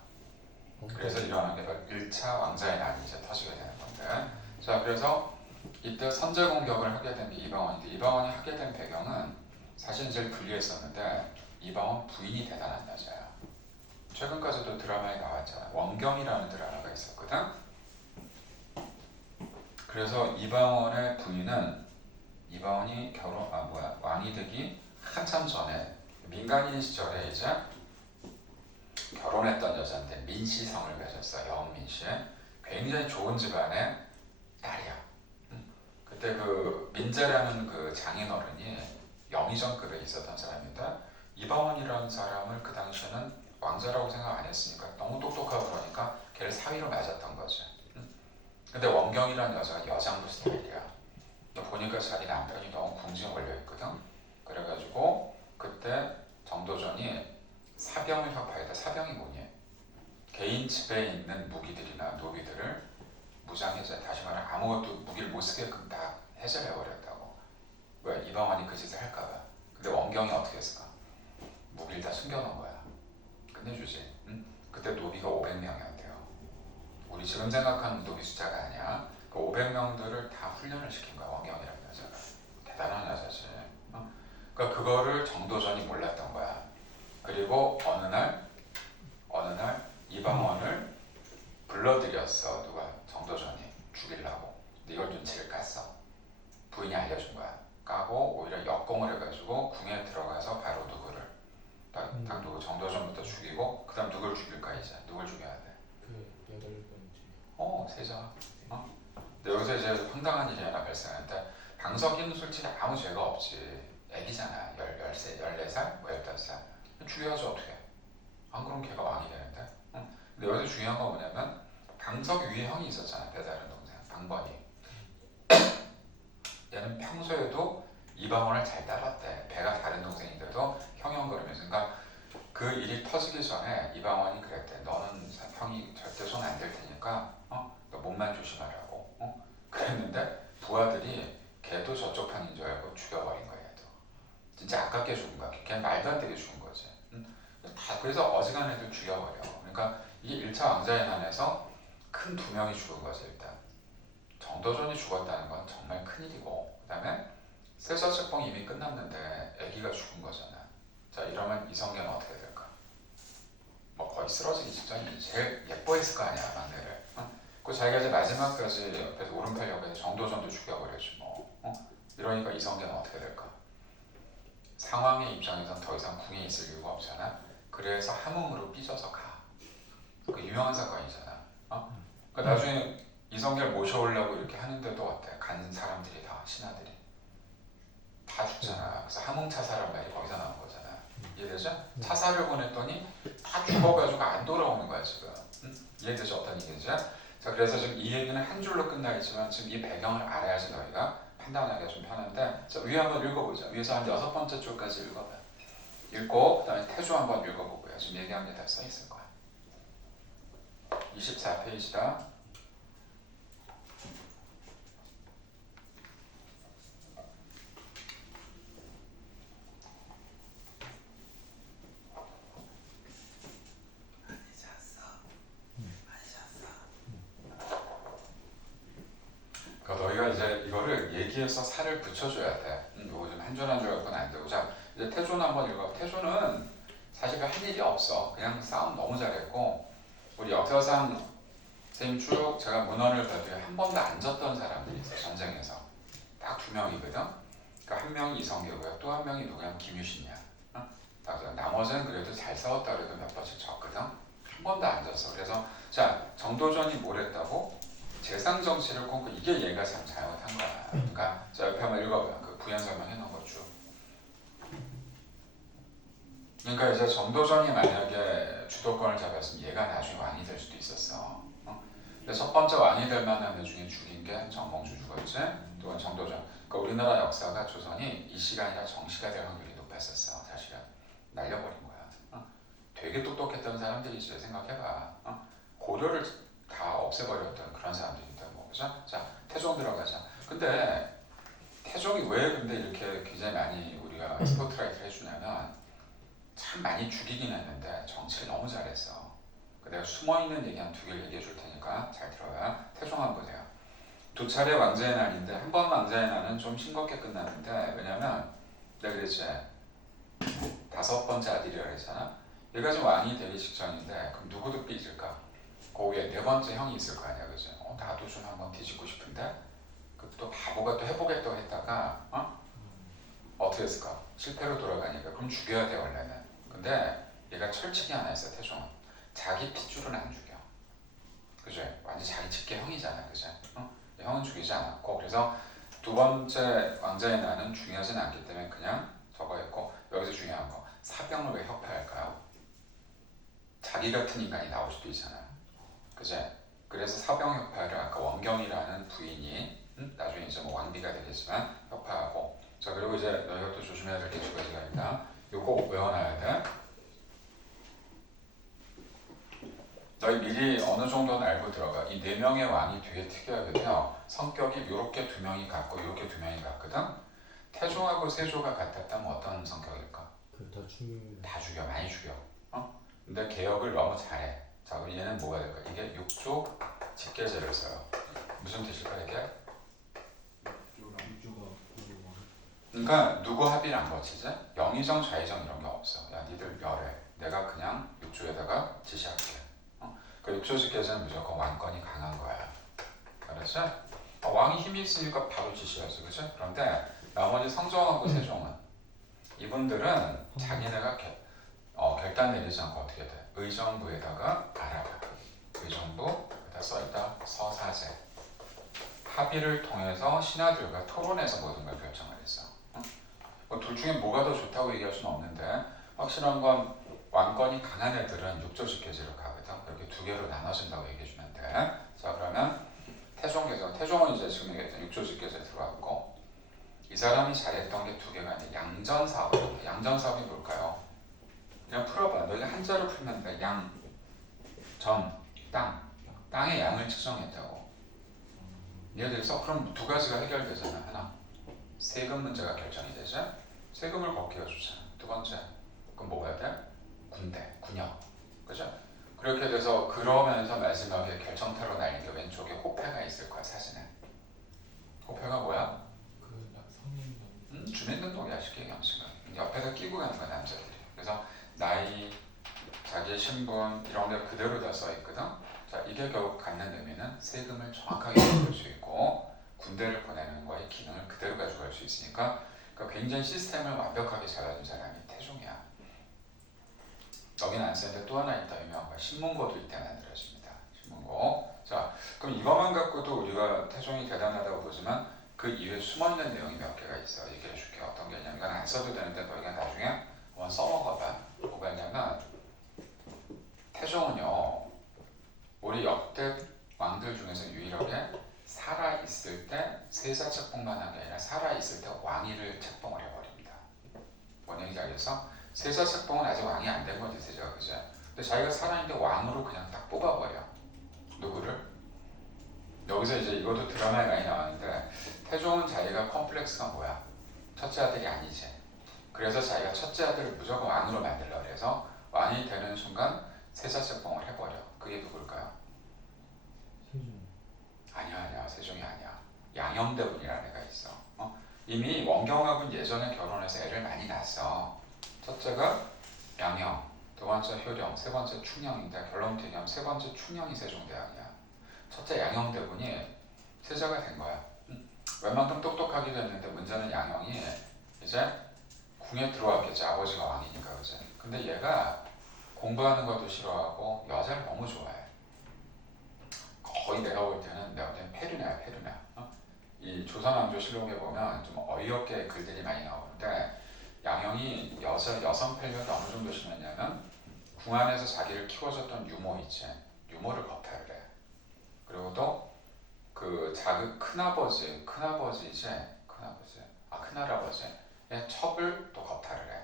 그래서 일어난 게 바로 1차 왕자의 난이 이제 터지게 되는 건데, 자 그래서 이때 선제 공격을 하게 된 게 이방원인데 이방원이 하게 된 배경은 사실 제일 불리했었는데 이방원 부인이 대단한 여자야. 최근까지도 드라마에 나왔잖아. 원경이라는 드라마가 있었거든. 그래서 이방원의 부인은 이방원이 왕이 되기 한참 전에 민간인 시절에 이제 결혼했던 여자인데 민씨성을 가졌어. 영민씨. 굉장히 좋은 집안의 딸이야. 그때 그 민재라는 그 장인어른이 영의정급에 있었던 사람인데 이방원이라는 사람을 그 당시에는 왕자라고 생각 안 했으니까 너무 똑똑하고 그러니까 걔를 사위로 맞았던 거지. 근데 원경이라는 여자가 여장부 스타일이야. 보니까 자기 남편이 너무 궁지에 걸려있거든. 그래가지고 그때 정도전이 사병을 협파했다. 사병이 뭐니? 개인 집에 있는 무기들이나 노비들을 무장해제, 다시 말해 아무것도 무기를 못 쓰게끔 다 해제를 해버렸다고. 왜? 이방원이 그 짓을 할까봐. 근데 원경이 어떻게 했을까? 무기를 다 숨겨놓은 거야. 끝내주지. 응? 그때 노비가 500명이었대요. 우리 지금 생각하는 노비 숫자가 아니야. 그 500명들을 다 훈련을 시킨 거야. 원경이라는 여자가. 대단한 여자지. 그러니까 그거를 정도전이 몰랐던 거야. 그리고 어느 날 이방원을 불러들였어. 누가? 정도전이 죽이려고. 근데 이걸 눈치를 깠어. 부인이 알려준 거야. 까고 오히려 역공을 해가지고 궁에 들어가서 바로 누구를 딱 누구 정도전부터 죽이고 그 다음 누굴 죽일까 이제? 누굴 죽여야 돼? 그 여덟 번째. 세자. 근데 여기서 이제 황당한 일이 하나 발생하는데 방석이는 솔직히 아무 죄가 없지. 애기잖아. 14살? 뭐 15살. 죽여야지 어떻게. 안 그럼 걔가 왕이 되는데. 근데 여기서 중요한 건 뭐냐면 방석 위에 형이 있었잖아. 배다른 동생 방번이. 얘는 평소에도 이방원을 잘 따랐대. 배가 다른 동생인데도 형형거리면서. 그러니까 그 일이 터지기 전에 이방원이 그랬대. 너는 형이 절대 손 안 댈 테니까 너 몸만 조심하라고. 그랬는데 부하들이 걔도 저쪽 편인 줄 알고 죽여버린 거야. 얘도. 진짜 아깝게 죽은 거야. 걔 말도 안 되게 죽은 거지. 다 그래서 어지간한 애들 죽여버려. 그러니까 이게 1차 왕자의 난에서 큰 두 명이 죽은 거지 일단. 정도전이 죽었다는 건 정말 큰일이고 그 다음에 세자책봉이 이미 끝났는데 아기가 죽은 거잖아. 자 이러면 이성계는 어떻게 될까? 뭐 거의 쓰러지기 직전이지. 제일 예뻐했을 거 아니야 막내를. 그 자기가 이제 마지막까지 옆에서 오른팔 옆에서 정도전도 죽여버렸지 뭐. 이러니까 이성계는 어떻게 될까? 상황의 입장에선 더 이상 궁에 있을 이유가 없잖아. 그래서 함흥으로 삐져서 가. 그 유명한 사건이잖아. 그러니까 나중에 이성계를 모셔오려고 이렇게 하는데도 어때? 간 사람들이 다 신하들이 다 죽잖아. 그래서 함흥차사란 말이 거기서 나온 거잖아. 이해되죠? 차사를 보냈더니 다 죽어가지고 안 돌아오는 거야 지금. 이해되죠? 어떤 얘기인지? 자 그래서 지금 이 얘기는 한 줄로 끝나 있지만 지금 이 배경을 알아야지 너희가 판단하기가 좀 편한데, 자 위에 한번 읽어보자. 위에서 한 6번째 줄까지 읽어봐. 읽고 그 다음에 태조 한번 읽어보고요. 지금 얘기한 게 다 써있을 거야. 24페이지다. 살을 붙여줘야 돼. 요거 좀 한 줄 한 줄 갖고는 안 되고. 자, 이제 태조는 한번 읽어. 태조는 사실 할 일이 없어. 그냥 싸움 너무 잘했고, 우리 역사상 선생님 쭉 제가 문헌을 봐도 한 번도 안 졌던 사람들이 있어. 전쟁에서 딱 두 명이거든. 그러니까 한 명이 이성계고요. 또 한 명이 누구냐? 김유신이야. 어? 나머지는 그래도 잘 싸웠다 그래도 몇 번씩 졌거든. 한 번도 안 졌어. 그래서 자, 정도전이 뭘 했다고? 재상 정치를 꿈꾸. 이게 얘가 참 잘못한 거야. 그러니까 자, 옆에 한번 읽어봐요. 그 부연 설명해 놓은 거 쭉. 그러니까 이제 정도전이 만약에 주도권을 잡았으면 얘가 나중에 왕이 될 수도 있었어. 근데 첫 번째 왕이 될 만한 애 중에 죽인 게 정몽주 죽었지. 두 번 정도전. 그러니까 우리나라 역사가 조선이 이 시간이라 정시가 될 확률이 높았었어. 사실은 날려버린 거야. 되게 똑똑했던 사람들이지. 생각해봐. 고려를 다 없애버렸던 그런 사람들이다. 뭐 그죠? 자, 태종 들어가자. 근데 태종이 왜 근데 이렇게 굉장히 많이 우리가 스포트라이트를 해주냐면 참 많이 죽이긴 했는데 정치를 너무 잘했어. 내가 숨어있는 얘기 한 두 개를 얘기해 줄 테니까 잘 들어요. 태종 한번 보세요. 두 차례 왕자의 날인데 한 번 왕자의 날은 좀 싱겁게 끝났는데 왜냐면 내가 그랬지 다섯 번째 아들이라 그랬잖아. 얘가 지금 왕이 되기 직전인데 그럼 누구도 삐질까? 거기에 네 번째 형이 있을 거 아니야, 그지? 나도 좀 한번 뒤집고 싶은데 그 또 바보가 또 해보겠다고 했다가 어떻게 했을까? 실패로 돌아가니까 그럼 죽여야 돼 원래는. 근데 얘가 철칙이 하나 있어. 태종은 자기 핏줄은 안 죽여. 그죠? 완전 자기 직계 형이잖아, 그죠? 형은 죽이지 않았고 그래서 두 번째 왕자의 난은 중요하진 않기 때문에 그냥 저거 했고 여기서 중요한 거 사병을 왜 협파할까요? 자기 같은 인간이 나올 수도 있잖아, 그죠? 그래서 사병 협파를 아까 원경이라는 부인이 나중에 이제 뭐 왕비가 되겠지만 협파하고 자 그리고 이제 너희가 또 조심해야 될 게 두 가지가 있다. 요거 외워놔야 돼. 너희 미리 어느 정도는 알고 들어가. 이 네 명의 왕이 되게 특이하거든요. 성격이 이렇게 두 명이 같고 이렇게 두 명이 같거든. 태종하고 세조가 같았다면 어떤 성격일까? 그다 죽는 다 죽여, 많이 죽여. 근데 개혁을 너무 잘해. 자 그럼 얘는 뭐가 될까? 이게 육조 직계제를 써요. 무슨 뜻일까 이게? 유주가 그거 그러니까 누구 합의를 안 거치지? 영의정, 좌의정 이런 게 없어. 야 니들 멸해. 내가 그냥 육조에다가 지시할게. 그 육조직계제는 무조건 왕권이 강한 거야. 알았지? 왕이 힘이 있으니까 바로 지시하지, 그치? 그런데 나머지 성종하고 세종은 이분들은 자기네가 결단 내리지 않고 어떻게 돼? 의정부에다가 알아봐. 의정부에다 써있다 서사제. 합의를 통해서 신하들과 토론해서 모든 걸 결정을 했어. 둘 중에 뭐가 더 좋다고 얘기할 수는 없는데 확실한 건 왕권이 강한 애들은 육조직계제로 가거든. 이렇게 두 개로 나눠진다고 얘기해 주면 돼. 자 그러면 태종계제. 태종은 이제 지금 얘기했던 육조직계제에 들어갔고 이 사람이 잘했던 게 두 개가 있는데 양전사업. 양전사업이 뭘까요? 그냥 풀어봐. 너희가 한자로 풀면 돼. 양, 전, 땅. 땅의 양을 측정했다고. 예를 들어서 그럼 두 가지가 해결되잖아. 하나, 세금 문제가 결정이 되죠. 세금을 걷게 해주잖아. 두 번째, 그럼 뭐가 해야 돼? 군대, 군역. 그죠? 그렇게 돼서 그러면서 마지막에 결정타로 날린 게 왼쪽에 호패가 있을 거야, 사진에. 호패가 뭐야? 그 성인 주민등록이야, 쉽게 얘기하면. 옆에다 끼고 가는 거야, 남자들이. 그래서 나이, 자기의 신분 이런 게 그대로 다 써있거든. 자, 이게 결국 갖는 의미는 세금을 정확하게 가져갈 수 있고 군대를 보내는 거의 기능을 그대로 가져갈 수 있으니까 그러니까 굉장히 시스템을 완벽하게 잘해준 사람이 태종이야. 여기는 안 쓰는데 또 하나 있다. 유명한 거 신문고도 이때 만들어집니다. 신문고. 자, 그럼 이것만 갖고도 우리가 태종이 대단하다고 보지만 그 이외에 숨어있는 내용이 몇 개가 있어. 얘기해 줄게. 어떤 게 있냐면 이건 안 써도 되는데 너희가 나중에 한번 써먹어봐. 뭐가 있냐면 태종은요 우리 역대 왕들 중에서 유일하게 살아있을 때 세자 책봉만 한 게 아니라 살아있을 때 왕위를 책봉을 해버립니다. 뭔 얘기인지 알겠어? 세자 책봉은 아직 왕이 안 된 거지 세자가, 그죠? 근데 자기가 살아있는데 왕으로 그냥 딱 뽑아버려. 누구를? 여기서 이제 이것도 드라마에 많이 나왔는데 태종은 자기가 컴플렉스가 뭐야? 첫째 아들이 아니지. 그래서 자기가 첫째 아들을 무조건 왕으로 만들려고 해서 왕이 되는 순간 세자 책봉을 해버려. 그게 누굴까요? 세종 아니야, 세종이 아니야. 양형대군이라는 애가 있어. 이미 원경하고는 예전에 결혼해서 애를 많이 낳았어. 첫째가 양형, 두 번째 효령, 세 번째 충령인데 결론부터 얘기하면 세 번째 충령이 세종대왕이야. 첫째 양형대군이 세자가 된 거야. 웬만큼 똑똑하기도 했는데 문제는 양형이 이제 궁에 들어왔겠지. 아버지가 왕이니까 그지. 근데 얘가 공부하는 것도 싫어하고 여자를 너무 좋아해. 거의 내가 볼 때는 페르네야 페르네. 이 조선왕조실록에 보면 좀 어이없게 글들이 많이 나오는데 양형이 여성 편력이 어느 정도 심했냐면 궁 안에서 자기를 키워줬던 유모 있지. 유모를 겁탈을 해. 그리고 또 그 자기 큰할아버지의 첩을 또 겁탈을 해.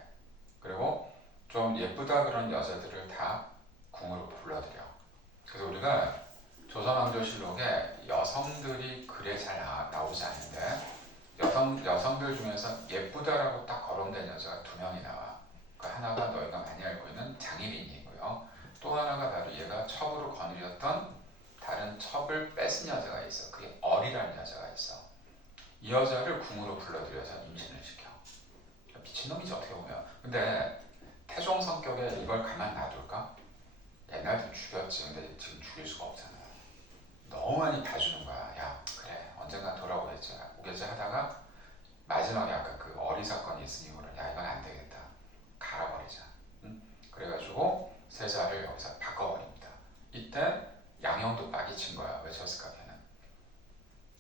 그리고 좀 예쁘다 그런 여자들을 다 궁으로 불러들여. 그래서 우리가 조선왕조실록에 여성들이 글에 잘 나오지 않는데 여성들 중에서 예쁘다라고 딱 거론된 여자가 두 명이 나와. 그 하나가 너희가 많이 알고 있는 장혜린이고요. 또 하나가 바로 얘가 첩으로 거느렸던 다른 첩을 뺏은 여자가 있어. 그게 어리라는 여자가 있어. 이 여자를 궁으로 불러들여서 임신을 시켜. 미친놈이지 어떻게 보면. 근데 태종 성격에 이걸 가만 놔둘까? 옛날에 죽였지. 근데 지금 죽일 수가 없잖아. 너무 많이 봐주는 거야. 야 그래 언젠가 돌아오겠지 하다가 마지막에 아까 그 어리 사건이 있으니 야 이건 안 되겠다. 갈아버리자. 응? 그래가지고 세자를 여기서 바꿔버립니다. 이때 양형도 빡이 친 거야. 왜 쳤을까 걔는.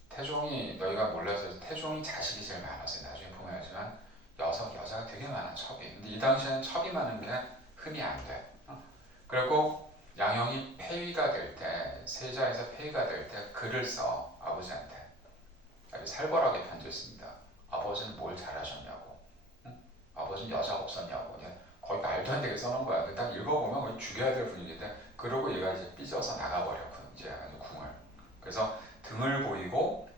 태종이 너희가 몰라서 태종이 자식이 제일 많았어요. 나중에 보면 알지만 여자가 되게 많아 첩이. 근데 이 당시에는 첩이 많은 게 흔히 안 돼. 그리고 양형이 폐위가 될 때, 세자에서 폐위가 될 때 글을 써 아버지한테. 아주 살벌하게 편지를 씁니다. 아버지는 뭘 잘하셨냐고. 응? 아버지는 여자가 없었냐고. 거의 말도 안 되게 써놓은 거야. 딱 읽어보면 거의 죽여야 될 분위기인데 그러고 얘가 이제 삐져서 나가버려. 이제 궁을. 그래서 등을 보이고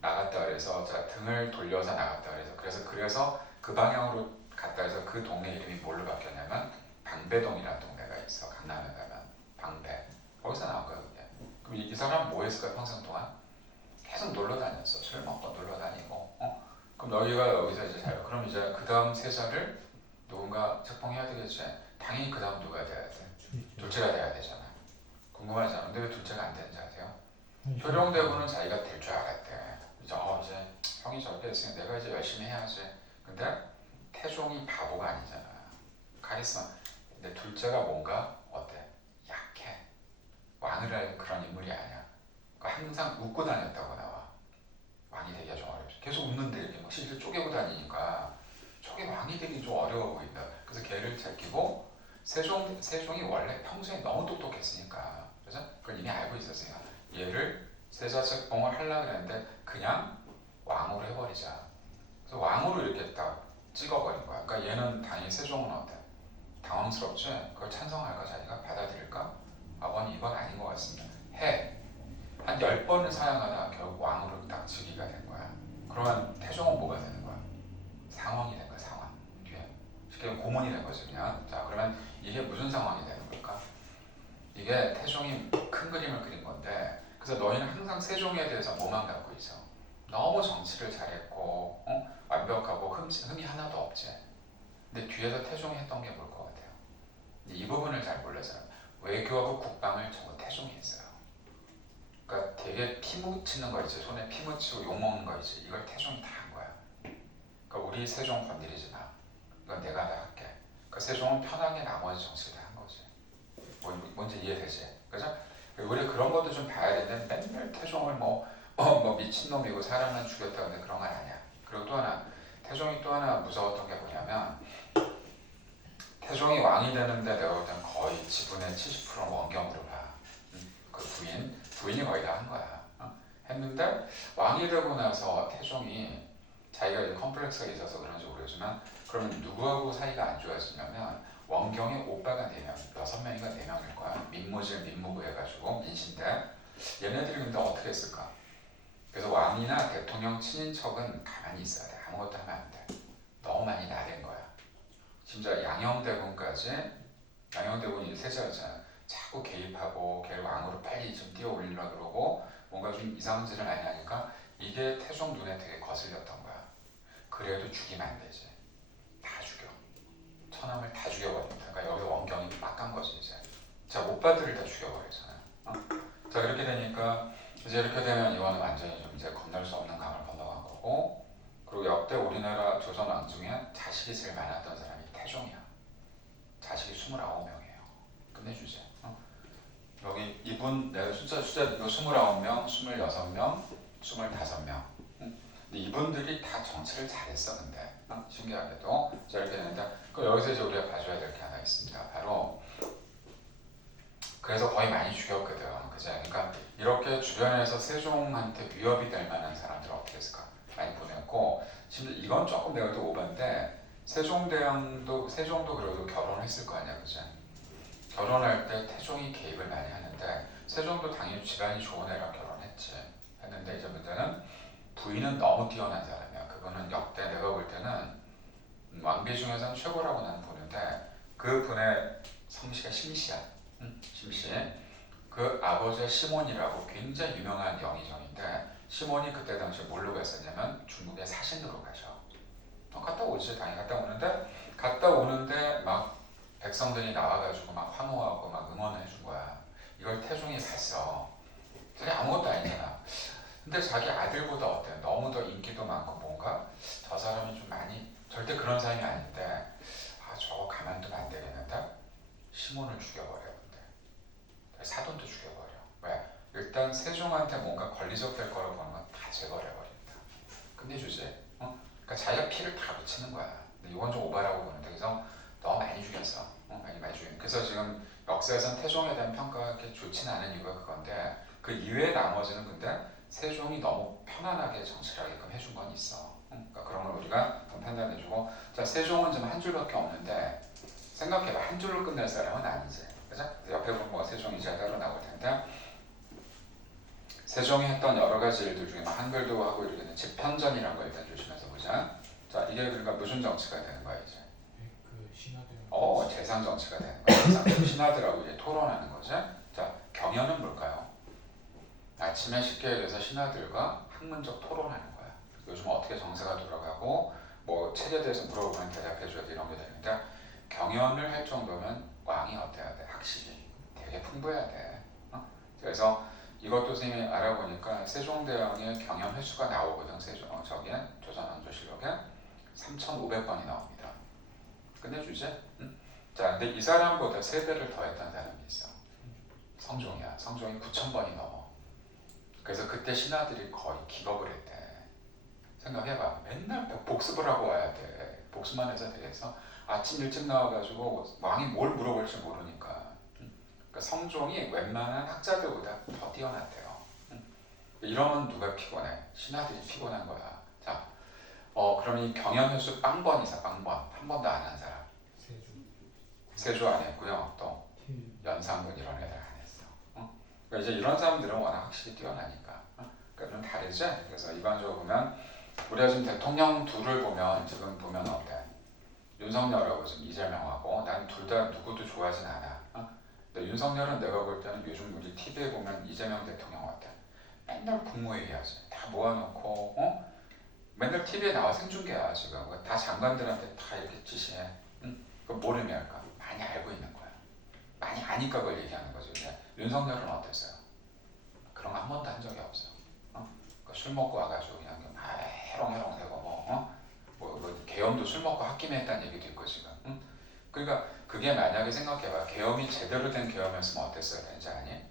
나갔다 그래서 등을 돌려서 나갔다 그래서 그 방향으로 갔다 해서 그 동네 이름이 뭘로 바뀌었냐면 방배동이라는 동네가 있어. 강남에 가면 방배. 거기서 나온 거야 그게. 그럼 이 사람 뭐 했을까 평생 동안? 계속 놀러 다녔어. 술 먹고 놀러 다니고. 그럼 너희가 여기서 이제 그럼 이제 그 다음 세자를 누군가 책봉해야 되겠지. 당연히 그 다음 누가 돼야 돼? 둘째가 돼야 되잖아. 궁금하잖아. 근데 왜 둘째가 안 되는지 아세요? 효령대군은 자기가 될 줄 알았대. 이제 형이 저렇게 했으니 내가 이제 열심히 해야지. 근데 태종이 바보가 아니잖아. 카리스마. 근데 둘째가 뭔가 어때? 약해. 왕을 할 그런 인물이 아니야. 그러니까 항상 웃고 다녔다고 나와. 왕이 되기가 좀 어렵지. 계속 웃는데 이렇게 막 실실 쪼개고 다니니까 저게 왕이 되기 좀 어려워 보인다. 그래서 걔를 제끼고 세종이 원래 평소에 너무 똑똑했으니까 그래서 그걸 이미 알고 있었어요. 얘를 세자 책봉을 하려고 했는데 그냥 왕으로 해버리자. 그래서 왕으로 이렇게 딱 찍어버린 거야. 그러니까 얘는 당연히 세종은 어때? 당황스럽지? 그걸 찬성할까 자기가? 받아들일까? 아버님 이건 아닌 것 같습니다. 해. 한 10번을 사양하다 결국 왕으로 딱 즉위가 된 거야. 그러면 태종은 뭐가 되는 거야? 상왕이 된 거야. 상왕. 뒤에 쉽게 고문이 된 거지 그냥. 자 그러면 이게 무슨 상황이 되는 걸까? 이게 태종이 큰 그림을 그린 건데 그래서 너희는 항상 세종에 대해서 뭐만 갖고 있어? 너무 정치를 잘했고 완벽하고 흠이 하나도 없지. 근데 뒤에서 태종이 했던 게 뭘 것 같아요? 이 부분을 잘 몰라서 외교하고 국방을 전부 태종이 했어요. 그러니까 되게 피 묻히는 거 있지. 손에 피 묻히고 욕먹는 거 있지. 이걸 태종이 다 한 거야. 그러니까 우리 세종 건드리지 마. 이건 내가 다 할게. 그 세종은 편하게 나머지 정치를 한 거지. 뭔지 이해되지? 그죠? 우리 그런 것도 좀 봐야 되는데 맨날 태종을 뭐 미친놈이고 사람만 죽였다 근데 그런 건 아니야. 그리고 또 하나 태종이 또 하나 무서웠던 게 뭐냐면 태종이 왕이 되는데 내가 볼 땐 거의 지분의 70%는 원경으로 봐. 그 부인이 거의 다 한 거야. 했는데 왕이 되고 나서 태종이 자기가 이제 컴플렉스가 있어서 그런지 모르지만 그러면 누구하고 사이가 안 좋아지냐면 원경의 오빠가 4명, 6명인가 4명일 거야. 민무질, 민무부 해가지고 민신대. 얘네들이 근데 어떻게 했을까? 그래서 왕이나 대통령 친인척은 가만히 있어야 돼. 아무것도 하면 안 돼. 너무 많이 나댄 거야. 심지어 양형대군이 세자였잖아. 자꾸 개입하고 걔를 왕으로 빨리 좀 띄워 올리려고 그러고 뭔가 좀 이상한 짓을 많이 하니까 이게 태종 눈에 되게 거슬렸던 거야. 그래도 죽이면 안 되지. 다 죽여. 처남을 다 죽여버린다. 그러니까 여기 원경이 빡간 거지 이제. 자, 오빠들을 다 죽여버리잖아. 자, 이렇게 되니까 이제 이렇게 되면 이거는 완전히 좀 이제 건널 수 없는 강을 건너간 거고, 그리고 역대 우리나라 조선 왕 중에 자식이 제일 많았던 사람이 태종이야. 자식이 29명이에요. 끝내주지. 여기 이분 내가 숫자 이거 29명, 26명, 25명. 근데 이분들이 다 정치를 잘했어. 근데 신기하게도. 자, 이렇게 되는데 여기서 이제 우리가 봐줘야 될 게 하나 있습니다. 바로 그래서 거의 많이 죽였거든. 그죠? 그러니까 이렇게 주변에서 세종한테 위협이 될 만한 사람들 어떻게 했을까? 많이 보냈고, 심지어 이건 조금 내가 또 오반데 세종도 그래도 결혼했을 거 아니야, 그죠? 결혼할 때 태종이 개입을 많이 하는데 세종도 당연히 집안이 좋은 애랑 결혼했지. 했는데 이제 문제는 부인은 너무 뛰어난 사람이야. 그거는 역대 내가 볼 때는 왕비 중에서는 최고라고 나는 보는데 그 분의 성씨가 심씨야. 심씨. 그 아버지가 시몬이라고 굉장히 유명한 영의정인데 시몬이 그때 당시에 뭘로 갔었냐면 중국에 사신으로 가셔. 갔다 오지. 당연히 갔다 오는데 막 백성들이 나와가지고 막 환호하고 막 응원해 준 거야. 이걸 태종이 봤어. 그게 아무것도 아니잖아. 근데 자기 아들보다 어때? 너무 더 인기도 많고 뭔가 저 사람이 좀 많이 절대 그런 사람이 아닌데 저거 가만두면 안 되겠는데 시몬을 죽여버려. 근데 사돈도 죽여버려. 왜? 일단 세종한테 뭔가 권리적될 거라고 보는 건 다 제거해버린다. 끝내주지. 그러니까 자기가 피를 다 묻히는 거야. 근데 이건 좀 오바라고 보는데 그래서 너무 많이 죽였어. 많이 죽였어. 그래서 지금 역사에선 태종에 대한 평가가 그렇게 좋지는 않은 이유가 그건데 그 이외의 나머지는 근데 세종이 너무 편안하게 정치를 하게끔 해준 건 있어. 그러니까 그런 걸 우리가 좀 판단해주고, 자, 세종은 지금 한 줄밖에 없는데 생각해봐. 한 줄로 끝낼 사람은 아니지. 그죠? 옆에 보면 뭐 세종이 이제 따로 나올 텐데 세종이 했던 여러 가지 일들 중에 한글도 하고 이렇게 집현전이라는 걸 일단 조심해서 보자. 자, 이게 그러니까 무슨 정치가 되는 거야 이제? 그 신하들. 재상 정치가 되는 거야. 신하들하고 이제 토론하는 거죠. 자, 경연은 뭘까요? 아침에 쉽게 얘기해서 신하들과 학문적 토론하는 거야. 요즘 어떻게 정세가 돌아가고 뭐 책에 대해서 물어보면 대답해줘야 돼 이런 게 되는데 경연을 할 정도면 왕이 어때야 돼? 학식이 되게 풍부해야 돼. 그래서 이것도 선생님이 알아보니까 세종대왕의 경연 횟수가 나오거든. 저기에 조선왕조실록에 3,500번이 나옵니다. 끝내주지? 응? 자, 근데 이 사람보다 3배를 더 했던 사람이 있어. 성종이야. 성종이 9,000번이 넘어. 그래서 그때 신하들이 거의 기겁을 했대. 생각해봐. 맨날 복습을 하고 와야 돼. 복습만 해서 되겠어? 아침 일찍 나와가지고 왕이 뭘 물어볼지 모르니까. 그러니까 성종이 웬만한 학자들보다 더 뛰어났대요. 이러면 누가 피곤해? 신하들이 피곤한 거야. 자, 그럼 이 경연 횟수 빵번 이상, 빵번. 한 번도 안 한 사람. 세조 안 했고요. 또 연산군 이런 애들 안 했어. 그러니까 이제 이런 사람들은 워낙 확실히 뛰어나니까. 그러니까 좀 다르지? 그래서 일반적으로 보면 우리가 지금 대통령 둘을 보면 지금 보면 어때? 윤석열하고 지금 이재명하고 난 둘 다 누구도 좋아하진 않아. 근데 윤석열은 내가 볼 때는 요즘 우리 TV에 보면 이재명 대통령 어때? 맨날 국무회의 하지. 다 모아놓고 맨날 TV에 나와 생중계야 지금. 다 장관들한테 다 이렇게 지시해. 그 모르면 할까? 많이 알고 있는 거야. 많이 아니까 그걸 얘기하는 거지. 근데 윤석열은 어땠어요? 그런 거 한 번도 한 적이 없어. 그러니까 술 먹고 와가지고 그냥 해롱해롱 대고 뭐 계엄도 술 먹고 합김했다는 얘기도 있고 지금. 그러니까 그게 만약에 생각해봐. 계엄이 제대로 된 계엄이었으면 어땠어야 되는지 아니?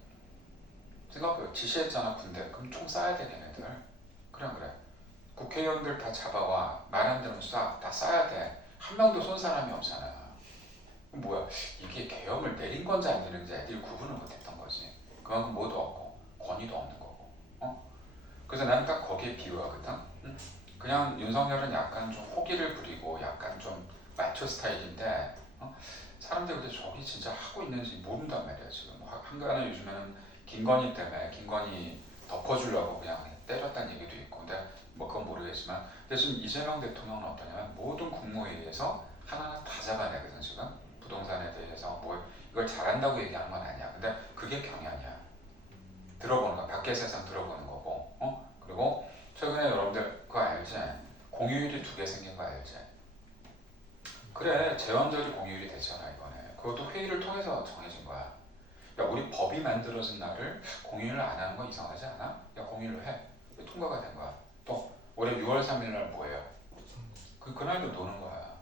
생각해. 지시했잖아 군대. 그럼 총 쏴야 돼 걔네들. 그래. 국회의원들 다 잡아와. 말 안 들으면 다 쏴야 돼. 한 명도 쏜 사람이 없잖아. 뭐야? 이게 계엄을 내린 건지 안 내린지 애들이 구분을 못했던 거지. 그만큼 뭐도 없고 권위도 없는 거고. 그래서 나는 딱 거기에 비유하거든. 그냥 윤석열은 약간 좀 호기를 부리고 약간 좀 마초 스타일인데 사람들이 근데 저기 진짜 하고 있는지 모른단 말이야 지금. 한간에 요즘에는 김건희 때문에 김건희 덮어주려고 그냥 때렸다는 얘기도 있고, 근데 뭐 그건 모르겠지만, 근데 지금 이재명 대통령은 어떠냐면 모든 국무회의에서 하나하나 다 잡아내거든 지금. 부동산에 대해서 뭐 이걸 잘한다고 얘기하는 건 아니야. 근데 그게 경연이야. 들어보는 거, 밖의 세상 들어보는 거고. 그리고 최근에 여러분들 그거 알지? 공휴일이 2개 생긴 거 알지? 그래, 제왕절이 공휴일이 됐잖아 이번에. 그것도 회의를 통해서 정해진 거야. 야, 우리 법이 만들어진 날을 공휴일을 안 하는 거 이상하지 않아? 야, 공휴일로 해. 통과가 된 거야. 또 올해 6월 3일 날 뭐예요? 그날도 노는 거야.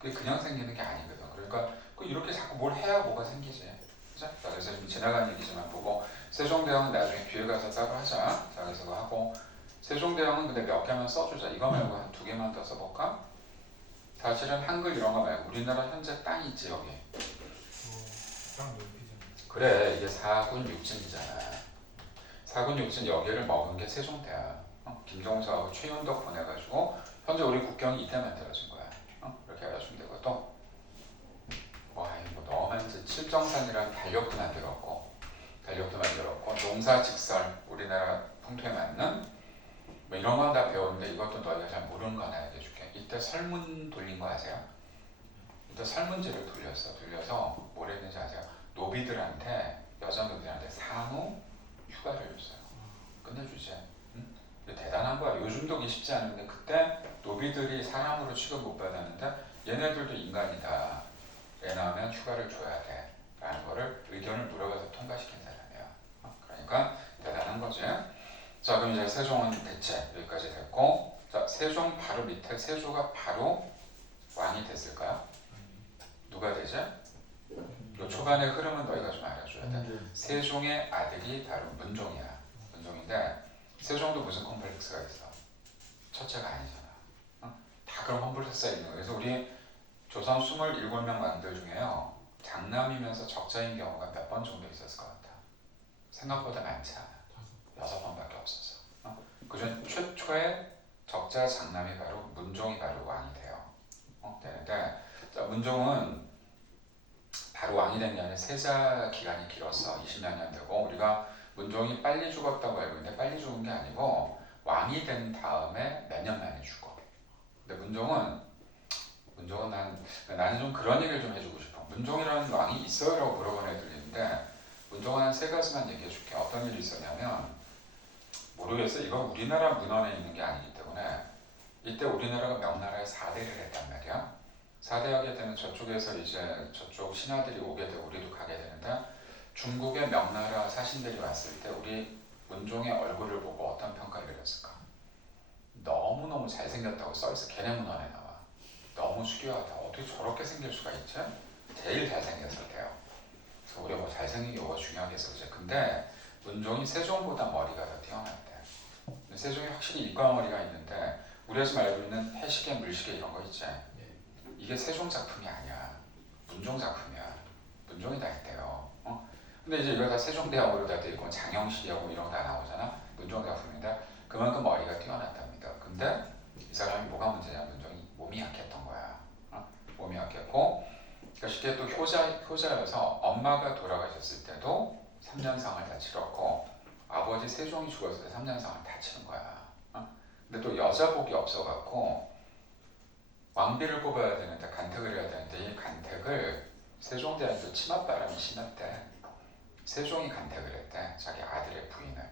그게 그냥 생기는 게 아니거든. 그러니까 이렇게 자꾸 뭘 해야 뭐가 생기지. 그죠? 자, 그래서 좀 지나간 얘기지만 보고 세종대왕은 나중에 뒤에 가서 따로 하자. 자, 그래서 그거 하고 세종대왕은 근데 몇 개만 써주자. 이거 말고 한 2개만 더 써볼까? 사실은 한글 이런 거 말고 우리나라 현재 땅이 있지 여기. 땅 넓히잖아. 그래, 이게 4군 6진이잖아. 4군 6진 여기를 먹은 게 세종대야. 김종서하고 최윤덕 보내가지고 현재 우리 국경이 이때 만들어진 거야. 이렇게 알아주면 되고 또 뭐 너무 많지. 칠정산이라는 달력도 만들었고 농사직설 우리나라 풍토에 맞는 뭐 이런 건 다 배웠는데 이것도 너희가 잘 모르는 거 하나 얘기해줄게. 이때 설문 돌린 거 아세요? 이때 설문지를 돌려서 뭘 했는지 아세요? 노비들한테 여자 노비들한테 산후 휴가를 줬어요. 끝내주지. 응? 이게 대단한 거야. 요즘도 이게 쉽지 않은데 그때 노비들이 사람으로 취급 못 받았는데 얘네들도 인간이다. 애 낳으면 휴가를 줘야 돼. 라는 거를 의견을 물어봐서 통과시킨 사람이야. 그러니까 대단한 거지. 자, 그럼 이제 세종은 대체 여기까지 됐고, 자, 세종 바로 밑에 세조가 바로 왕이 됐을까요? 누가 되지? 요 초반의 흐름은 너희가 좀 알아줘야 돼. 세종의 아들이 바로 문종이야. 문종인데 세종도 무슨 콤플렉스가 있어. 첫째가 아니잖아. 다 그런 콤플렉스가 있는 거야. 그래서 우리 조선 27명 왕들 중에요. 장남이면서 적자인 경우가 몇 번 정도 있었을 것 같아. 생각보다 많지 않아. 6번밖에 없었어. 그중 최초의 적자 장남이 바로 문종이 바로 왕이 돼요. 되는데 자, 문종은 바로 왕이 된 게 아니라 세자 기간이 길었어. 20몇 년 되고 우리가 문종이 빨리 죽었다고 알고 있는데 빨리 죽은 게 아니고 왕이 된 다음에 몇 년 만에 죽어. 근데 문종은 나는 좀 그런 얘기를 좀 해주고 싶어. 문종이라는 왕이 있어요? 라고 물어보는 애들이 있는데 문종은 한 3가지만 얘기해 줄게. 어떤 일이 있었냐면 모르겠어. 이건 우리나라 문헌에 있는 게 아니기 때문에 이때 우리나라가 명나라에 4대를 했단 말이야. 4대 하게 되면 저쪽에서 이제 저쪽 신하들이 오게 되고 우리도 가게 되는데 중국의 명나라 사신들이 왔을 때 우리 문종의 얼굴을 보고 어떤 평가를 내렸을까? 너무너무 잘생겼다고 써있어. 걔네 문헌에 나와. 너무 수려하다. 어떻게 저렇게 생길 수가 있지? 제일 잘생겼을 때요. 그래서 우리가 뭐 잘생긴 게 뭐가 중요하겠어. 이제 근데 문종이 세종보다 머리가 더 뛰어났대. 근데 세종이 확실히 일과머리가 있는데 우리가 지금 알고 있는 해시계, 물시계 이런 거 있지? 이게 세종 작품이 아니야. 문종 작품이야. 문종이 다 했대요. 근데 이제 이거 다 세종대왕으로 다 돼 있고 장영실이하고 이런 거 다 나오잖아. 문종 작품인데 그만큼 머리가 뛰어났답니다. 근데 이 사람이 뭐가 문제냐? 문종이 몸이 약했던 거야. 몸이 약했고 그러니까 쉽게 또 효자여서 엄마가 돌아가셨을 때도 3년상을 다 치렀고 아버지 세종이 죽었을 때 3년상을 다 치른 거야. 근데 또 여자복이 없어갖고 왕비를 뽑아야 되는데 간택을 해야 되는데 이 간택을 세종대왕도 치맛바람이 심했대. 세종이 간택을 했대. 자기 아들의 부인을.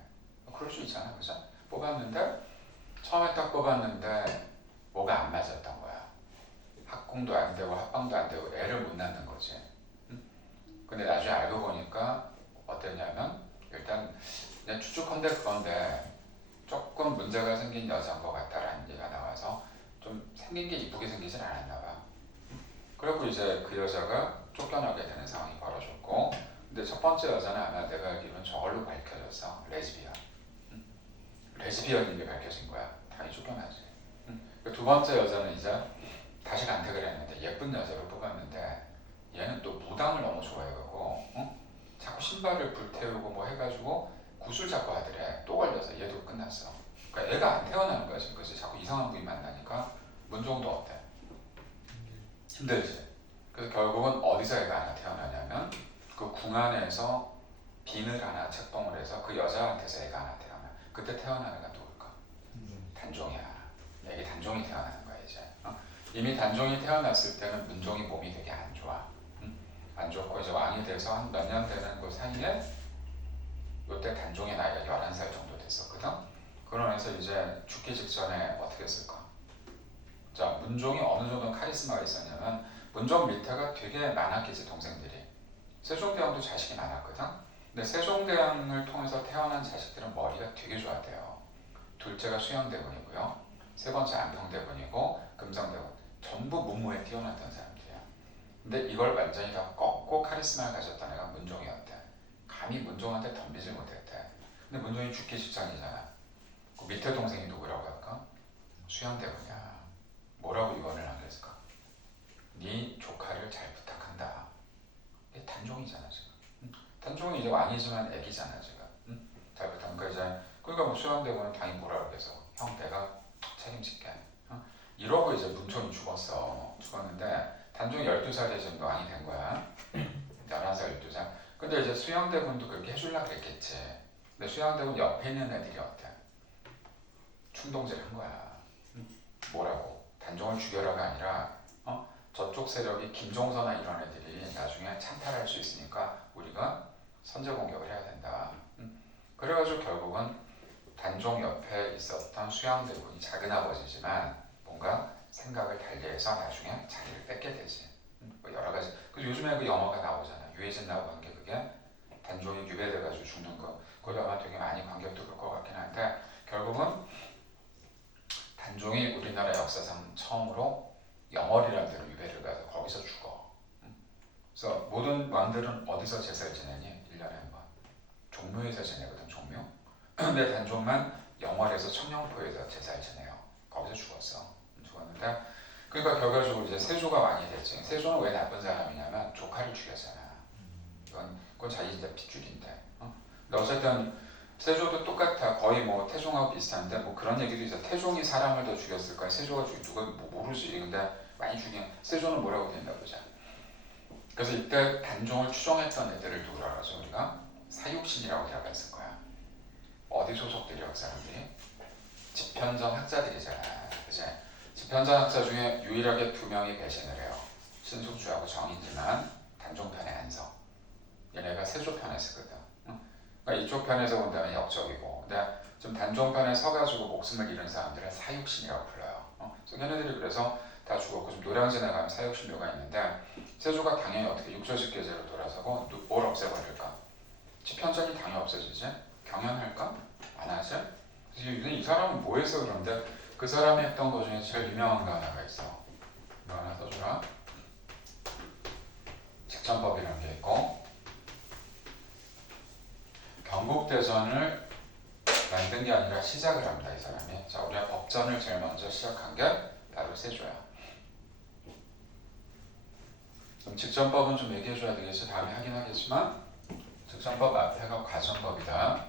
그럴 수 있잖아. 그죠? 뽑았는데 처음에 딱 뽑았는데 뭐가 안 맞았던 거야. 학궁도 안 되고 합방도 안 되고 애를 못 낳는 거지. 근데 나중에 알고 보니까 어땠냐면 일단 그냥 추측컨대 그건데 조금 문제가 생긴 여자인 것 같다라는 얘기가 나와서 좀 생긴 게 이쁘게 생기진 않았나 봐. 그리고 이제 그 여자가 쫓겨나게 되는 상황이 벌어졌고 근데 첫 번째 여자는 아마 내가 알기로는 저걸로 밝혀졌어. 레즈비언. 레즈비언인 게 밝혀진 거야. 당연히 쫓겨나지. 두 번째 여자는 이제 다시 간택을 했는데 예쁜 여자를 뽑았는데 얘는 또 무당을 너무 좋아해갖고 자꾸 신발을 불태우고 뭐 해가지고 구슬 잡고 하더래. 또 걸려서 얘도 끝났어. 그러니까 애가 안 태어나는 거야 지금. 그래서 자꾸 이상한 부인 만나니까 문종도 어때? 힘들지. 그래서 결국은 어디서 애가 하나 태어나냐면 그 궁 안에서 비늘 하나 책봉을 해서 그 여자한테서 애가 하나 태어나. 그때 태어나는 애가 누굴까? 단종이야. 애기 단종이 태어나는 거야 이제. 이미 단종이 태어났을 때는 문종이 몸이 되게 안 좋아. 안 좋고 이제 왕이 돼서 한 몇 년 되는 그 사이에 이때 단종의 나이가 11살 정도 됐었거든. 그러면서 이제 죽기 직전에 어떻게 했을까? 자, 문종이 어느 정도 카리스마가 있었냐면 문종 밑에가 되게 많았겠지, 동생들이. 세종대왕도 자식이 많았거든. 근데 세종대왕을 통해서 태어난 자식들은 머리가 되게 좋았대요. 둘째가 수양대군이고요. 세 번째 안평대군이고 금성대군. 전부 문무에 뛰어났던 사람들이야. 근데 이걸 완전히 다 꺾고 카리스마를 가졌던 애가 문종이었대. 감히 문종한테 덤비질 못했대. 근데 문종이 죽기 직전이잖아. 그 밑에 동생이 누구라고 할까? 수양대군이야. 뭐라고 유언을 남겼을까? 네 조카를 잘 부탁한다. 이게 단종이잖아 지금. 단종이 이제 왕이지만 애기잖아 지금. 잘 부탁. 그러니까 뭐 수양대군은 당연히 뭐라 그래서 형 내가 책임질게. 이러고 이제 문종이 죽었는데 단종이 12살에 지금 왕이 된 거야. 11살 12살. 근데 이제 수양대군도 그렇게 해주려고 그랬겠지. 근데 수양대군 옆에 있는 애들이 어때? 충동질 한 거야. 뭐라고? 단종을 죽여라가 아니라 저쪽 세력이 김종서나 이런 애들이 나중에 찬탈할 수 있으니까 우리가 선제 공격을 해야 된다. 그래가지고 결국은 단종 옆에 있었던 수양대군이 작은 아버지지만 뭔가 생각을 달리해서 나중에 자리를 뺏게 되지. 뭐 여러 가지. 그 요즘에 그 영화가 나오잖아. 유해진 나오고 한 게 그게 단종이 유배돼가지고 죽는 거. 그거 아마 되게 많이 관객도 볼 것 같긴 한데 결국은 단종이 우리나라 역사상 처음으로 영월이라는 데로 유배를 가서 거기서 죽어. 그래서 모든 왕들은 어디서 제사를 지내니? 1년에 한 번. 종묘에서 지내거든, 종묘. 근데 단종만 영월에서 청령포에서 제사를 지내요. 거기서 죽었는데 그러니까 결과적으로 이제 세조가 왕이 됐지. 세조는 왜 나쁜 사람이냐면 조카를 죽였잖아. 그건 자기 진짜 핏줄인데. 근데 어쨌든 세조도 똑같아. 거의 뭐 태종하고 비슷한데 뭐 그런 얘기도 있어. 태종이 사람을 더 죽였을까? 세조가 누가 뭐 모르지. 근데 많이 죽인. 세조는 뭐라고 된다 보자. 그래서 이때 단종을 추종했던 애들을 누구라고 하죠? 우리가 사육신이라고 대답했을 거야. 어디 소속들이야 그 사람들이? 집현전 학자들이잖아. 그치? 집현전 학자 중에 유일하게 2명이 배신을 해요. 신숙주하고 정인지만 단종편에 안 서. 얘네가 세조편에 쓰거든. 그러니까 이쪽 편에서 본다면 역적이고, 근데 좀 단종편에 서가지고 목숨을 잃은 사람들은 사육신이라고 불러요. 그래서 걔네들이 그래서 다 죽었고, 좀 노량진에 가면 사육신묘가 있는데 세조가 당연히 어떻게 육조직계제로 돌아서고 뭘 없애버릴까? 집현전이 당연히 없어지지? 경연할까? 안 하지? 그래서 이 사람은 뭐 했어 그런데 그 사람이 했던 것 중에 제일 유명한 거 하나가 있어. 이거 하나 써주라. 직전법이라는 게 있고 경국대전을 만든 게 아니라 시작을 합니다. 이 사람이. 자, 우리가 법전을 제일 먼저 시작한 게 바로 세조야. 그럼 직전법은 좀 얘기해줘야 되겠지. 다음에 하긴 하겠지만 직전법 앞에가 과전법이다.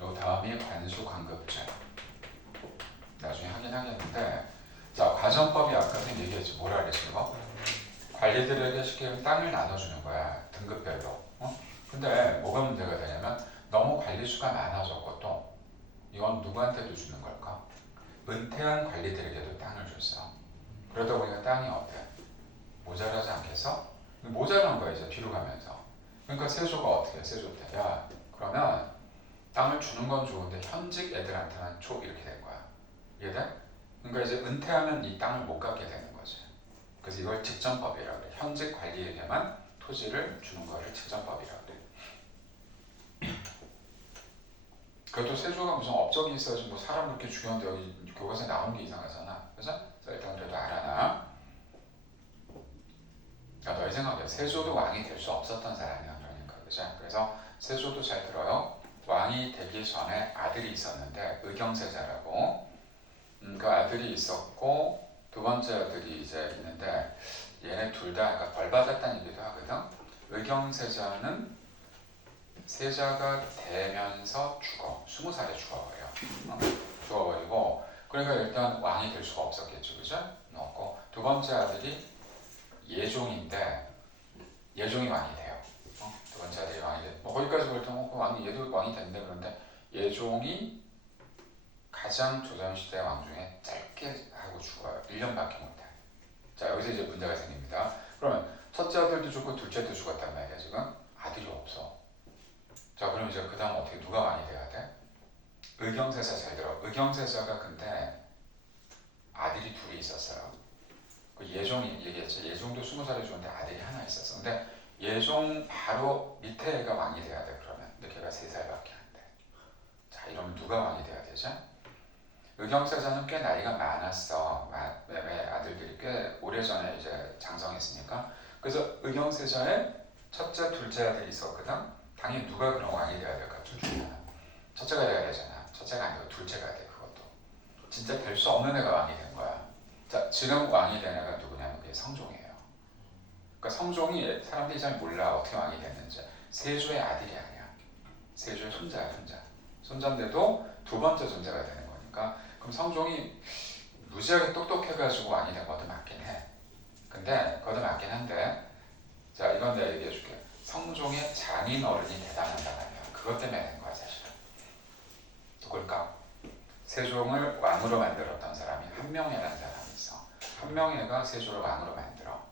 요 다음이 관수관급제. 나중에 하긴 하겠는데, 자, 과전법이 아까 선생님 얘기했지. 뭐라 그랬지 이거? 관리들에게 쉽게 얘기하면 땅을 나눠주는 거야. 등급별로. 근데 뭐가 문제가 되냐면 너무 관리수가 많아졌고 또 이건 누구한테도 주는 걸까? 은퇴한 관리들에게도 땅을 줬어. 그러다 보니까 땅이 어때? 모자라지 않겠어? 모자란 거야 이제 뒤로 가면서. 그러니까 세조가 어떻게 해? 세조 때. 야, 그러면 땅을 주는 건 좋은데 현직 애들한테만 줘 이렇게 된 거야. 이해돼? 그러니까 이제 은퇴하면 이 땅을 못 갖게 되는 거지. 그래서 이걸 직전법이라고 그래. 현직 관리에게만 토지를 주는 거를 직전법이라고 그래. 그것도 세조가 무슨 업적이 있어야지 뭐 사람 그렇게 죽였는데 여기 교과서에 나온 게 이상하잖아. 그래서 일단 그래도 알아놔. 그러니까 너희 생각에 세조도 왕이 될 수 없었던 사람이야. 그러니까 그죠? 그래서 세조도 잘 들어요. 왕이 되기 전에 아들이 있었는데 의경세자라고. 그 아들이 있었고 두 번째 아들이 이제 있는데 얘네 둘 다 그러니까 벌 받았다는 얘기도 하거든. 의경세자는 세자가 되면서 죽어. 20살에 죽어버려. 죽어버리고 그러니까 일단 왕이 될 수가 없었겠죠. 그죠? 없고 두 번째 아들이 예종인데 예종이 왕이 돼요. 두 번째 아들이 왕이 돼. 뭐 거기까지 볼 때는 왕이 얘도 왕이 됐는데 그런데 예종이 가장 조선시대 왕 중에 짧게 하고 죽어요. 1년밖에 못해. 자, 여기서 이제 문제가 생깁니다. 그러면 첫째 아들도 죽고 둘째 아들도 죽었단 말이야. 지금 아들이 없어. 자, 그럼 이제 그 다음 어떻게 누가 왕이 돼야 돼? 의경세자 잘 들어. 의경세자가 근데 아들이 둘이 있었어요. 그 예종이 얘기했죠. 예종도 20살에 죽었는데 아들이 하나 있었어. 근데 예종 바로 밑에 애가 왕이 돼야 돼 그러면. 근데 걔가 3살밖에 안 돼. 자 이러면 누가 왕이 돼야 되죠? 의경세자는 꽤 나이가 많았어. 왜 아들들이 꽤 오래전에 이제 장성했으니까. 그래서 의경세자의 첫째, 둘째 아들이 있었거든. 당연히 누가 그런 왕이 돼야 될까? 둘 중에 하나. 첫째가 돼야 되잖아. 첫째가 아니고 둘째가 돼 그것도. 진짜 될 수 없는 애가 왕이 된 거야. 자 지금 왕이 된 애가 누구냐면 그게 성종이에요. 그러니까 성종이 사람들이 잘 몰라 어떻게 왕이 됐는지. 세조의 아들이 아니야. 세조의 손자야 손자. 손자인데도 두 번째 존재가 되는 거니까. 그럼 성종이 무지하게 똑똑해가지고 왕이 된 것도 맞긴 해. 근데 그것도 맞긴 한데 자 이건 내가 얘기해줄게. 성종의 장인 어른이 대단하다 말이야. 그것 때문에 된 거야 사실은. 누굴까? 세종을 왕으로 만들었던 사람이 한명회라는 사람이 있어. 한명회가 세조를 왕으로 만들어.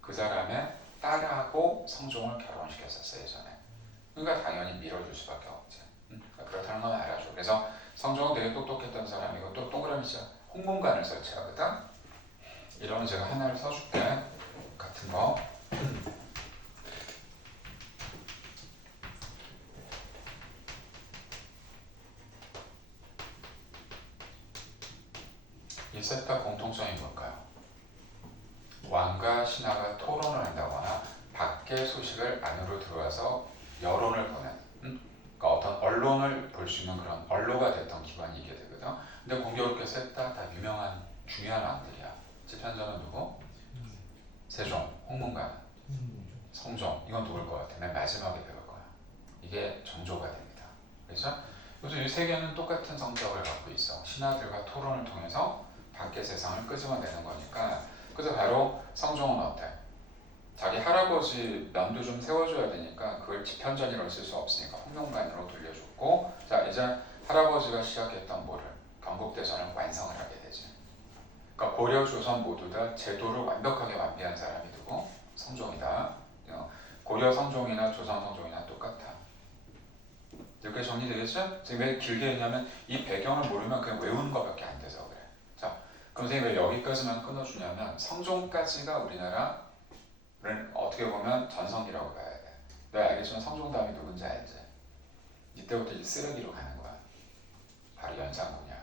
그 사람의 딸하고 성종을 결혼시켰었어 예전에. 그러니까 당연히 밀어줄 수밖에 없지. 그렇다는 건 알아줘. 그래서 성종은 되게 똑똑했던 사람이고 또 동그라미 자 홍문관을 설치하거든. 이러면 제가 하나를 써줄게. 같은 거. 이 셋 다 공통점이 뭘까요? 왕과 신하가 토론을 한다거나 밖의 소식을 안으로 들어와서 여론을 보는 그러니까 어떤 언론을 볼 수 있는 그런 언로가 됐던 기관이 이게 되거든. 근데 공교롭게 셋 다 유명한 중요한 왕들이야. 집현전은 누구? 세종, 홍문관, 성종. 이건 누굴 것 같아? 맨 마지막에 배울 거야. 이게 정조가 됩니다. 그래서 요즘 이 세 개는 똑같은 성격을 갖고 있어. 신하들과 토론을 통해서 밖의 세상을 끄집어내는 거니까. 그래서 바로 성종은 어때? 자기 할아버지 면도 좀 세워줘야 되니까 그걸 집현전이라고 쓸 수 없으니까 홍명관으로 돌려줬고 자 이제 할아버지가 시작했던 뭐를? 건국대전을 완성을 하게 되지. 그러니까 고려, 조선 모두 다 제도를 완벽하게 완비한 사람이 누구? 성종이다. 고려 성종이나 조선 성종이나 똑같아. 이렇게 정리되겠죠? 지금 왜 길게 했냐면 이 배경을 모르면 그냥 외우는 것밖에 안 돼서 그래. 자, 그럼 선생님 왜 여기까지만 끊어주냐면 성종까지가 우리나라를 어떻게 보면 전성기라고 봐야 돼. 내가 알겠지만 성종 다음이 누군지 알지? 이때부터 이제 쓰레기로 가는 거야. 바로 연산군이야.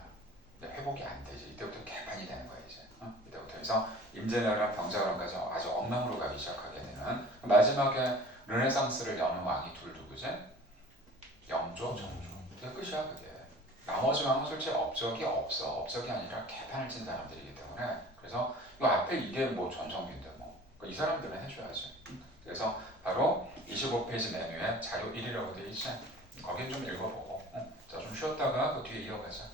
근데 회복이 안 되지. 이때부터 개판이 되는 거야 이제. 이때부터 해서 임진왜란 병자호란까지 아주 엉망으로 가기 시작하게 되는 마지막에 르네상스를 여는 왕이 둘 누구지? 영조, 정조. 그게 끝이야 그게. 나머지 왕은 솔직히 업적이 없어. 업적이 아니라 개판을 친 사람들이기 때문에 그래서 이 앞에 이게 뭐 전성기인데 뭐. 이 사람들은 해줘야지. 그래서 바로 25페이지 메뉴에 자료 1이라고 되어 있지. 거기 좀 읽어보고. 자 좀 쉬었다가 그 뒤에 이어가자.